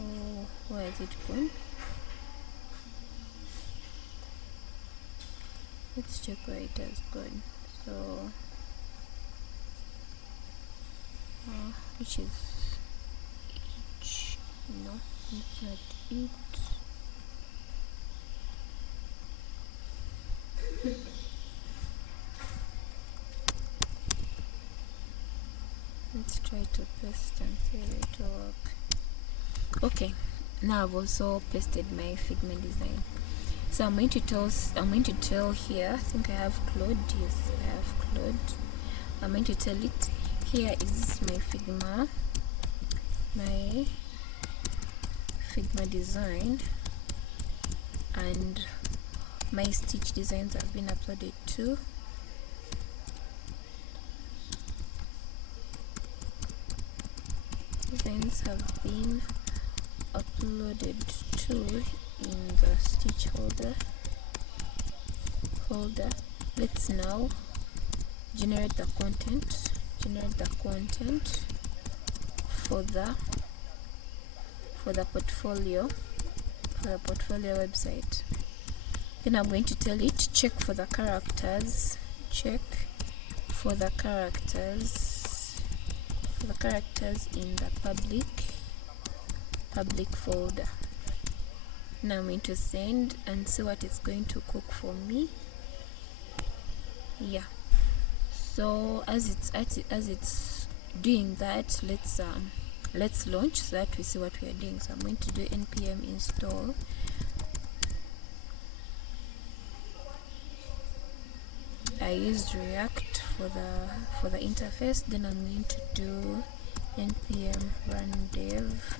Oh, where is it going? Let's check where it has gone. So which is each? No, it's not it. Let's try to paste and see if it will work. Okay, now I've also pasted my Figma design. So I'm going to tell here, I think I have Claude. Yes, I have Claude. I'm going to tell it, here is my Figma design, and my Stitch designs have been uploaded too. Designs have been uploaded too in the Stitch folder. Let's now generate the content for the portfolio website. Then I'm going to tell it check for the characters, check for the characters in the public folder. Now I'm going to send and see what it's going to cook for me. Yeah, so as it's doing that, let's launch so that we see what we are doing. So I'm going to do npm install I used React for the interface. Then I'm going to do npm run dev.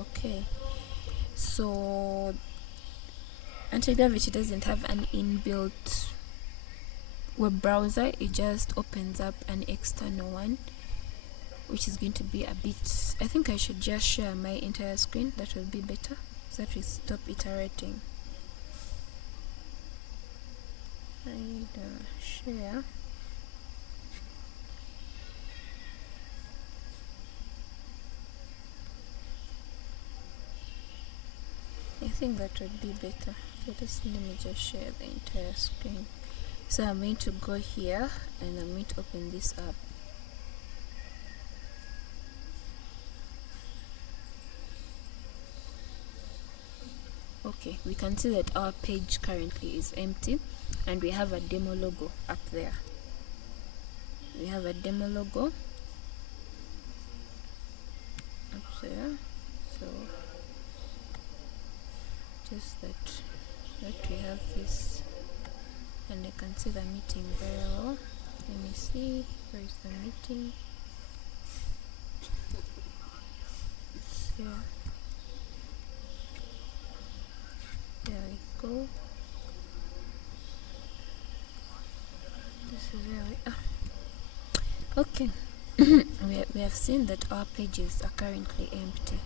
Okay, so Antigravity doesn't have an inbuilt web browser, it just opens up an external one, which is going to be a bit, I think I should just share my entire screen. That will be better so that we stop iterating. Share. I think that would be better. So let me just share the entire screen. So I'm going to go here and I'm going to open this up. Okay, we can see that our page currently is empty and we have a demo logo up there. We have a demo logo up there. So just that we have this, and I can see the meeting very well. Let me see, where is the meeting? Yeah, there we go. This is where we are. Okay. we have seen that our pages are currently empty,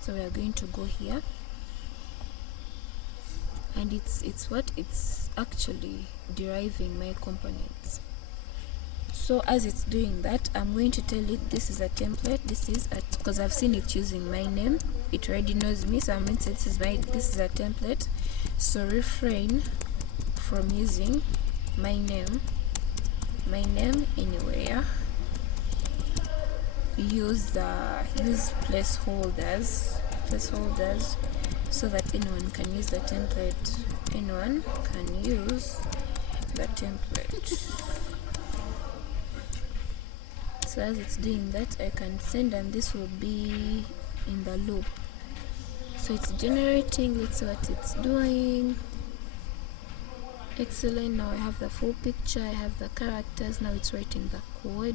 so we are going to go here, and it's actually deriving my components. So as it's doing that, I'm going to tell it this is a template. This is because I've seen it using my name, it already knows me, so I'm going to say this is a template. So refrain from using my name anywhere. Use placeholders so that anyone can use the template. Anyone can use the template. So as it's doing that, I can send, and this will be in the loop. So it's generating. Let's see what it's doing. Excellent. Now I have the full picture, I have the characters. Now it's writing the code.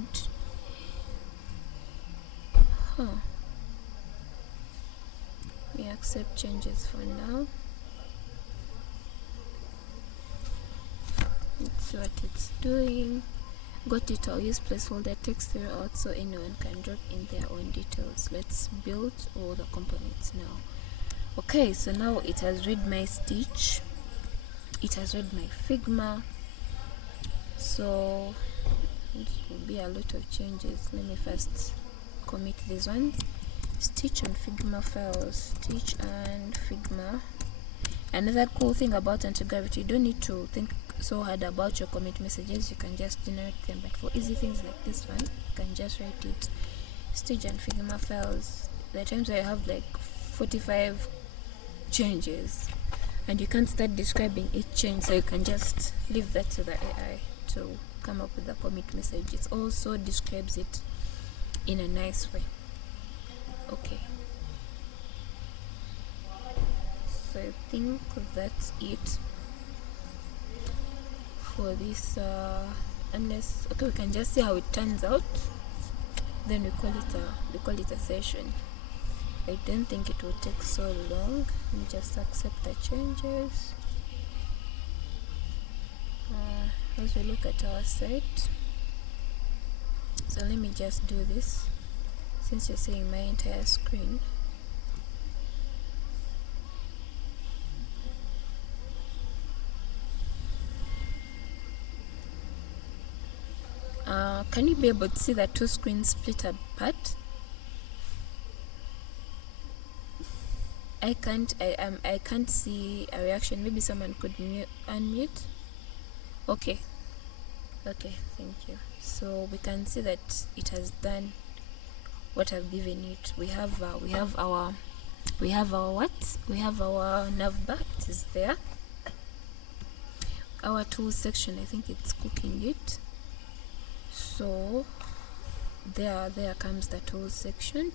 We accept changes for now. Let's see what it's doing. Got it. I'll use placeholder text throughout so anyone can drop in their own details. Let's build all the components now. Okay, so now it has read my Stitch, it has read my Figma, so it will be a lot of changes. Let me first commit these ones. Stitch and Figma files, Stitch and Figma. Another cool thing about Antigravity, you don't need to think so hard about your commit messages, you can just generate them. But for easy things like this one, you can just write it Stitch and Figma files. There are times where you have like 45 changes and you can't start describing each change, so you can just leave that to the AI to come up with the commit message. It also describes it in a nice way. Okay, so I think that's it for this. Unless, okay, we can just see how it turns out, then we call it a session. I don't think it will take so long. Let me just accept the changes. As we look at our site, so let me just do this since you're seeing my entire screen. Can you be able to see the two screens split apart? I I can't see a reaction. Maybe someone could unmute. Okay, thank you. So we can see that it has done what I've given it. We have our navbar. It is there. Our tools section, I think it's cooking it. So there comes the tools section.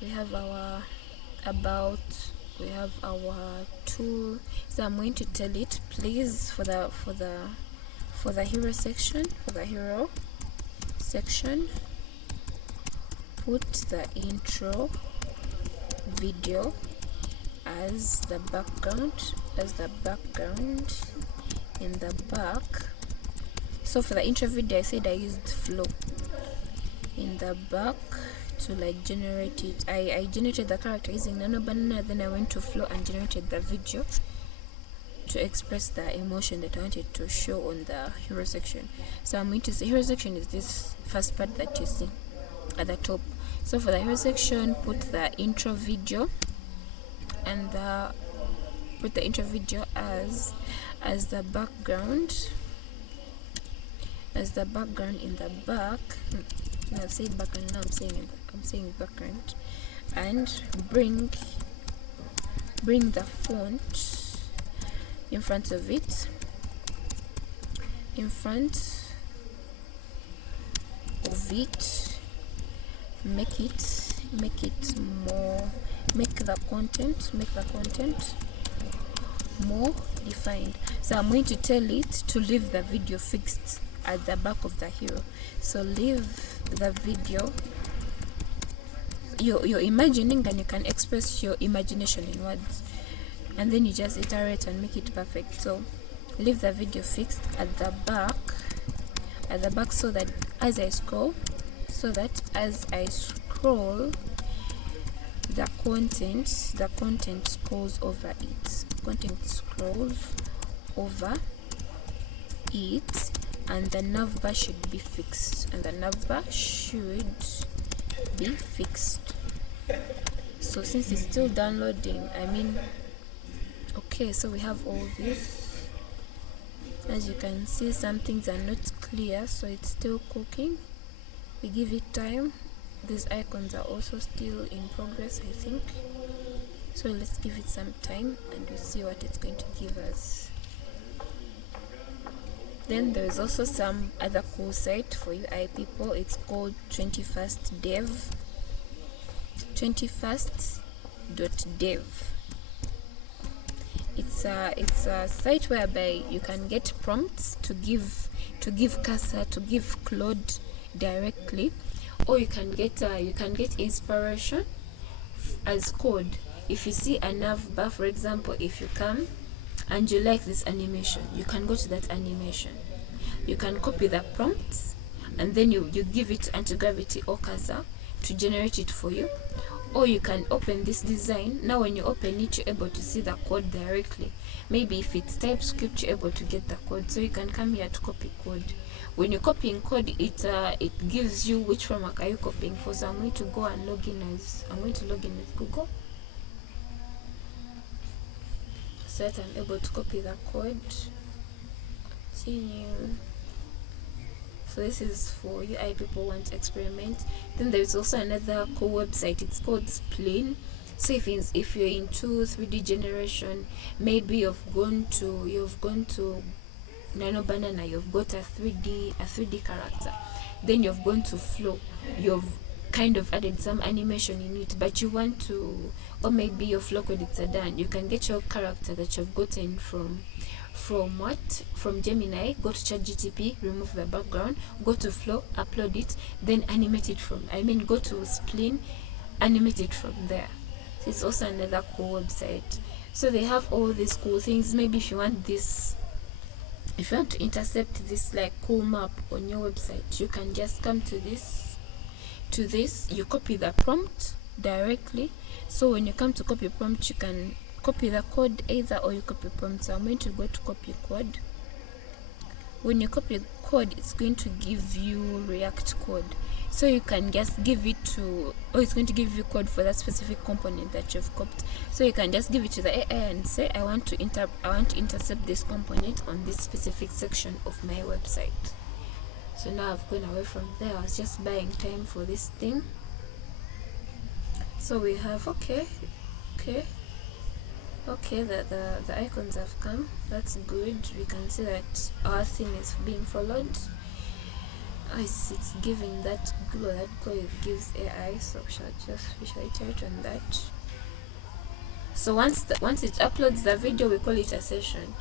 We have our about, we have our tool. So I'm going to tell it, please, for the hero section, put the intro video as the background in the back. So for the intro video, I said I used flow in the back to like generate it. I generated the character using Nano Banana, then I went to flow and generated the video to express the emotion that I wanted to show on the hero section. So I'm going to say hero section is this first part that you see at the top. So for the hero section, put the intro video and put the intro video as the background, in the back. I've said background, now I'm saying background, and bring the font in front of it, make the content more defined. So I'm going to tell it to leave the video fixed at the back of the hero. So leave the video, you're imagining, and you can express your imagination in words, and then you just iterate and make it perfect. So leave the video fixed at the back, so that as I scroll, the content scrolls over it, and the navbar should be fixed. So since it's still downloading, okay, so we have all this. As you can see, some things are not clear, so it's still cooking. We give it time. These icons are also still in progress, I think. So let's give it some time and we'll see what it's going to give us. Then there's also some other cool site for UI people. It's called 21stdev. It's a site whereby you can get prompts to give cursor, to give Claude directly, or you can get inspiration as code. If you see a navbar, for example, if you come and you like this animation, you can go to that animation. You can copy the prompts and then you give it to Antigravity or cursor to generate it for you. Or you can open this design. Now when you open it, you're able to see the code directly. Maybe if it's TypeScript, you're able to get the code. So you can come here to copy code. When you're copying code, it gives you which framework are you copying for. So I'm going to go and log in with Google, so that I'm able to copy the code. Continue. So this is for UI people who want to experiment. Then there's also another cool website. It's called Spleen. So if you're into 3D generation, maybe you've gone to Nano Banana, you've got a 3D character. Then you've gone to Flow. You've kind of added some animation in it, but you want to, or maybe your Flow credits are done. You can get your character that you've gotten from Gemini, go to ChatGPT, remove the background, go to Flow, upload it, then animate it go to Spleen, animate it from there. So it's also another cool website. So they have all these cool things. Maybe if you want to intercept this like cool map on your website, you can just come to this, you copy the prompt directly. So when you come to copy prompt, you can copy the code either, or you copy prompt. So I'm going to go to copy code. when you copy code, it's going to give you React code. So you can just give it to, or it's going to give you code for that specific component that you've copied. So you can just give it to the AI and say, I want to intercept this component on this specific section of my website. So now I've gone away from there. I was just buying time for this thing. So we have okay, the icons have come. That's good. We can see that our theme is being followed. It's giving that glow. That glow it gives AI. So we shall iterate on that. So once it uploads the video, we call it a session.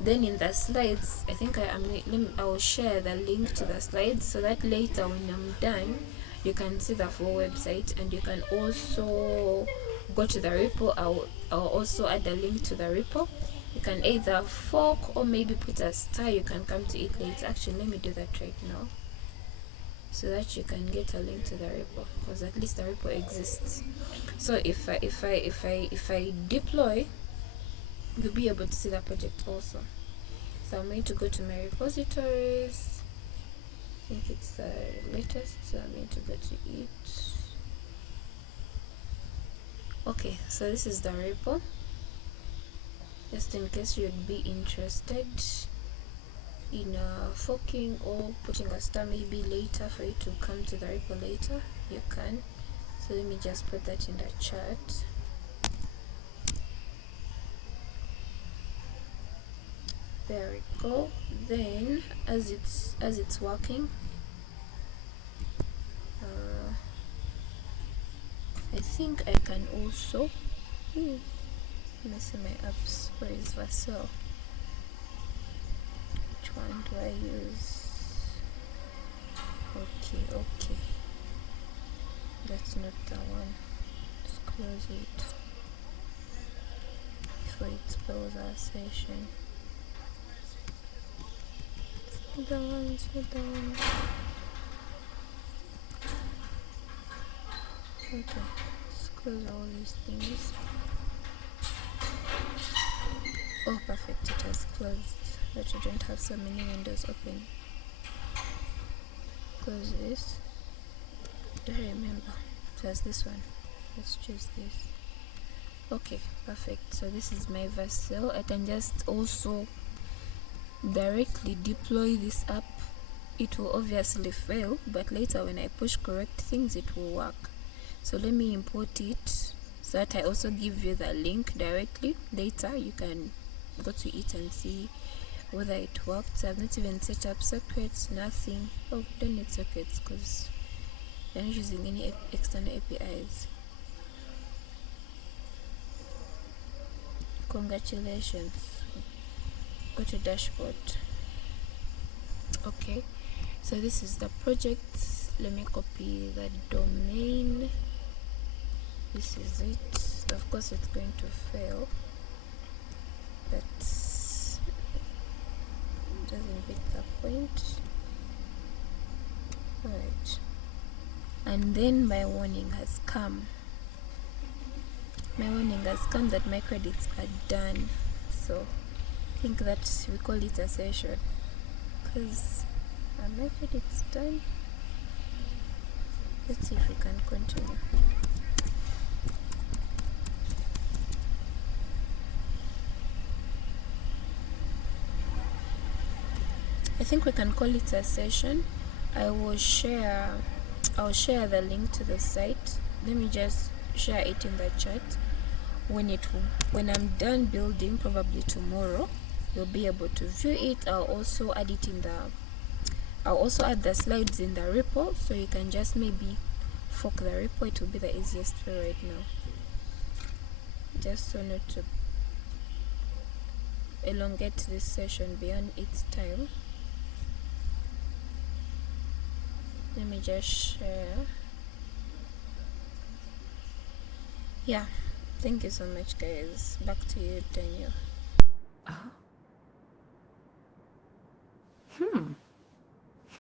Then in the slides, I think I will share the link to the slides so that later when I'm done, you can see the full website, and you can also go to the repo. I'll also add a link to the repo. You can either fork or maybe put a star. You can come to it later. Actually, let me do that right now so that you can get a link to the repo, because at least the repo exists. So if I deploy, you'll be able to see the project also. So I'm going to go to my repositories. I think it's the latest, so I'm going to go to it. Okay, so this is the repo, just in case you'd be interested in forking or putting a star maybe later for you to come to the repo later. You can. So let me just put that in the chat. There we go. Then as it's working, I think I can also let me see my apps. Where is Vercel? Which one do I use? Okay, that's not the one. Let's close it before it spells our session. It's not the one. Okay, let's close all these things. Oh, perfect, it has closed, but you don't have so many windows open. Close this. Do I remember? It was this one. Let's choose this. Okay, perfect. So this is my Vercel. I can just also directly deploy this app. It will obviously fail, but later when I push correct things, it will work. So let me import it so that I also give you the link directly. Later you can go to it and see whether it worked. I've not even set up sockets, nothing. Oh, don't need sockets because I'm not using any external APIs. Congratulations. Go to dashboard. Okay, so this is the project. Let me copy the domain. This is it. Of course it's going to fail, but it doesn't beat the point. Alright, and then my warning has come. That my credits are done. So I think that we call it a session because my credits done. Let's see if we can continue. I think we can call it a session. I'll share the link to the site. Let me just share it in the chat. When I'm done building, probably tomorrow, you'll be able to view it. I'll also add the slides in the repo, so you can just maybe fork the repo. It will be the easiest way right now, just so not to elongate this session beyond its time. Let me just share. Yeah, thank you so much, guys. Back to you, Daniel.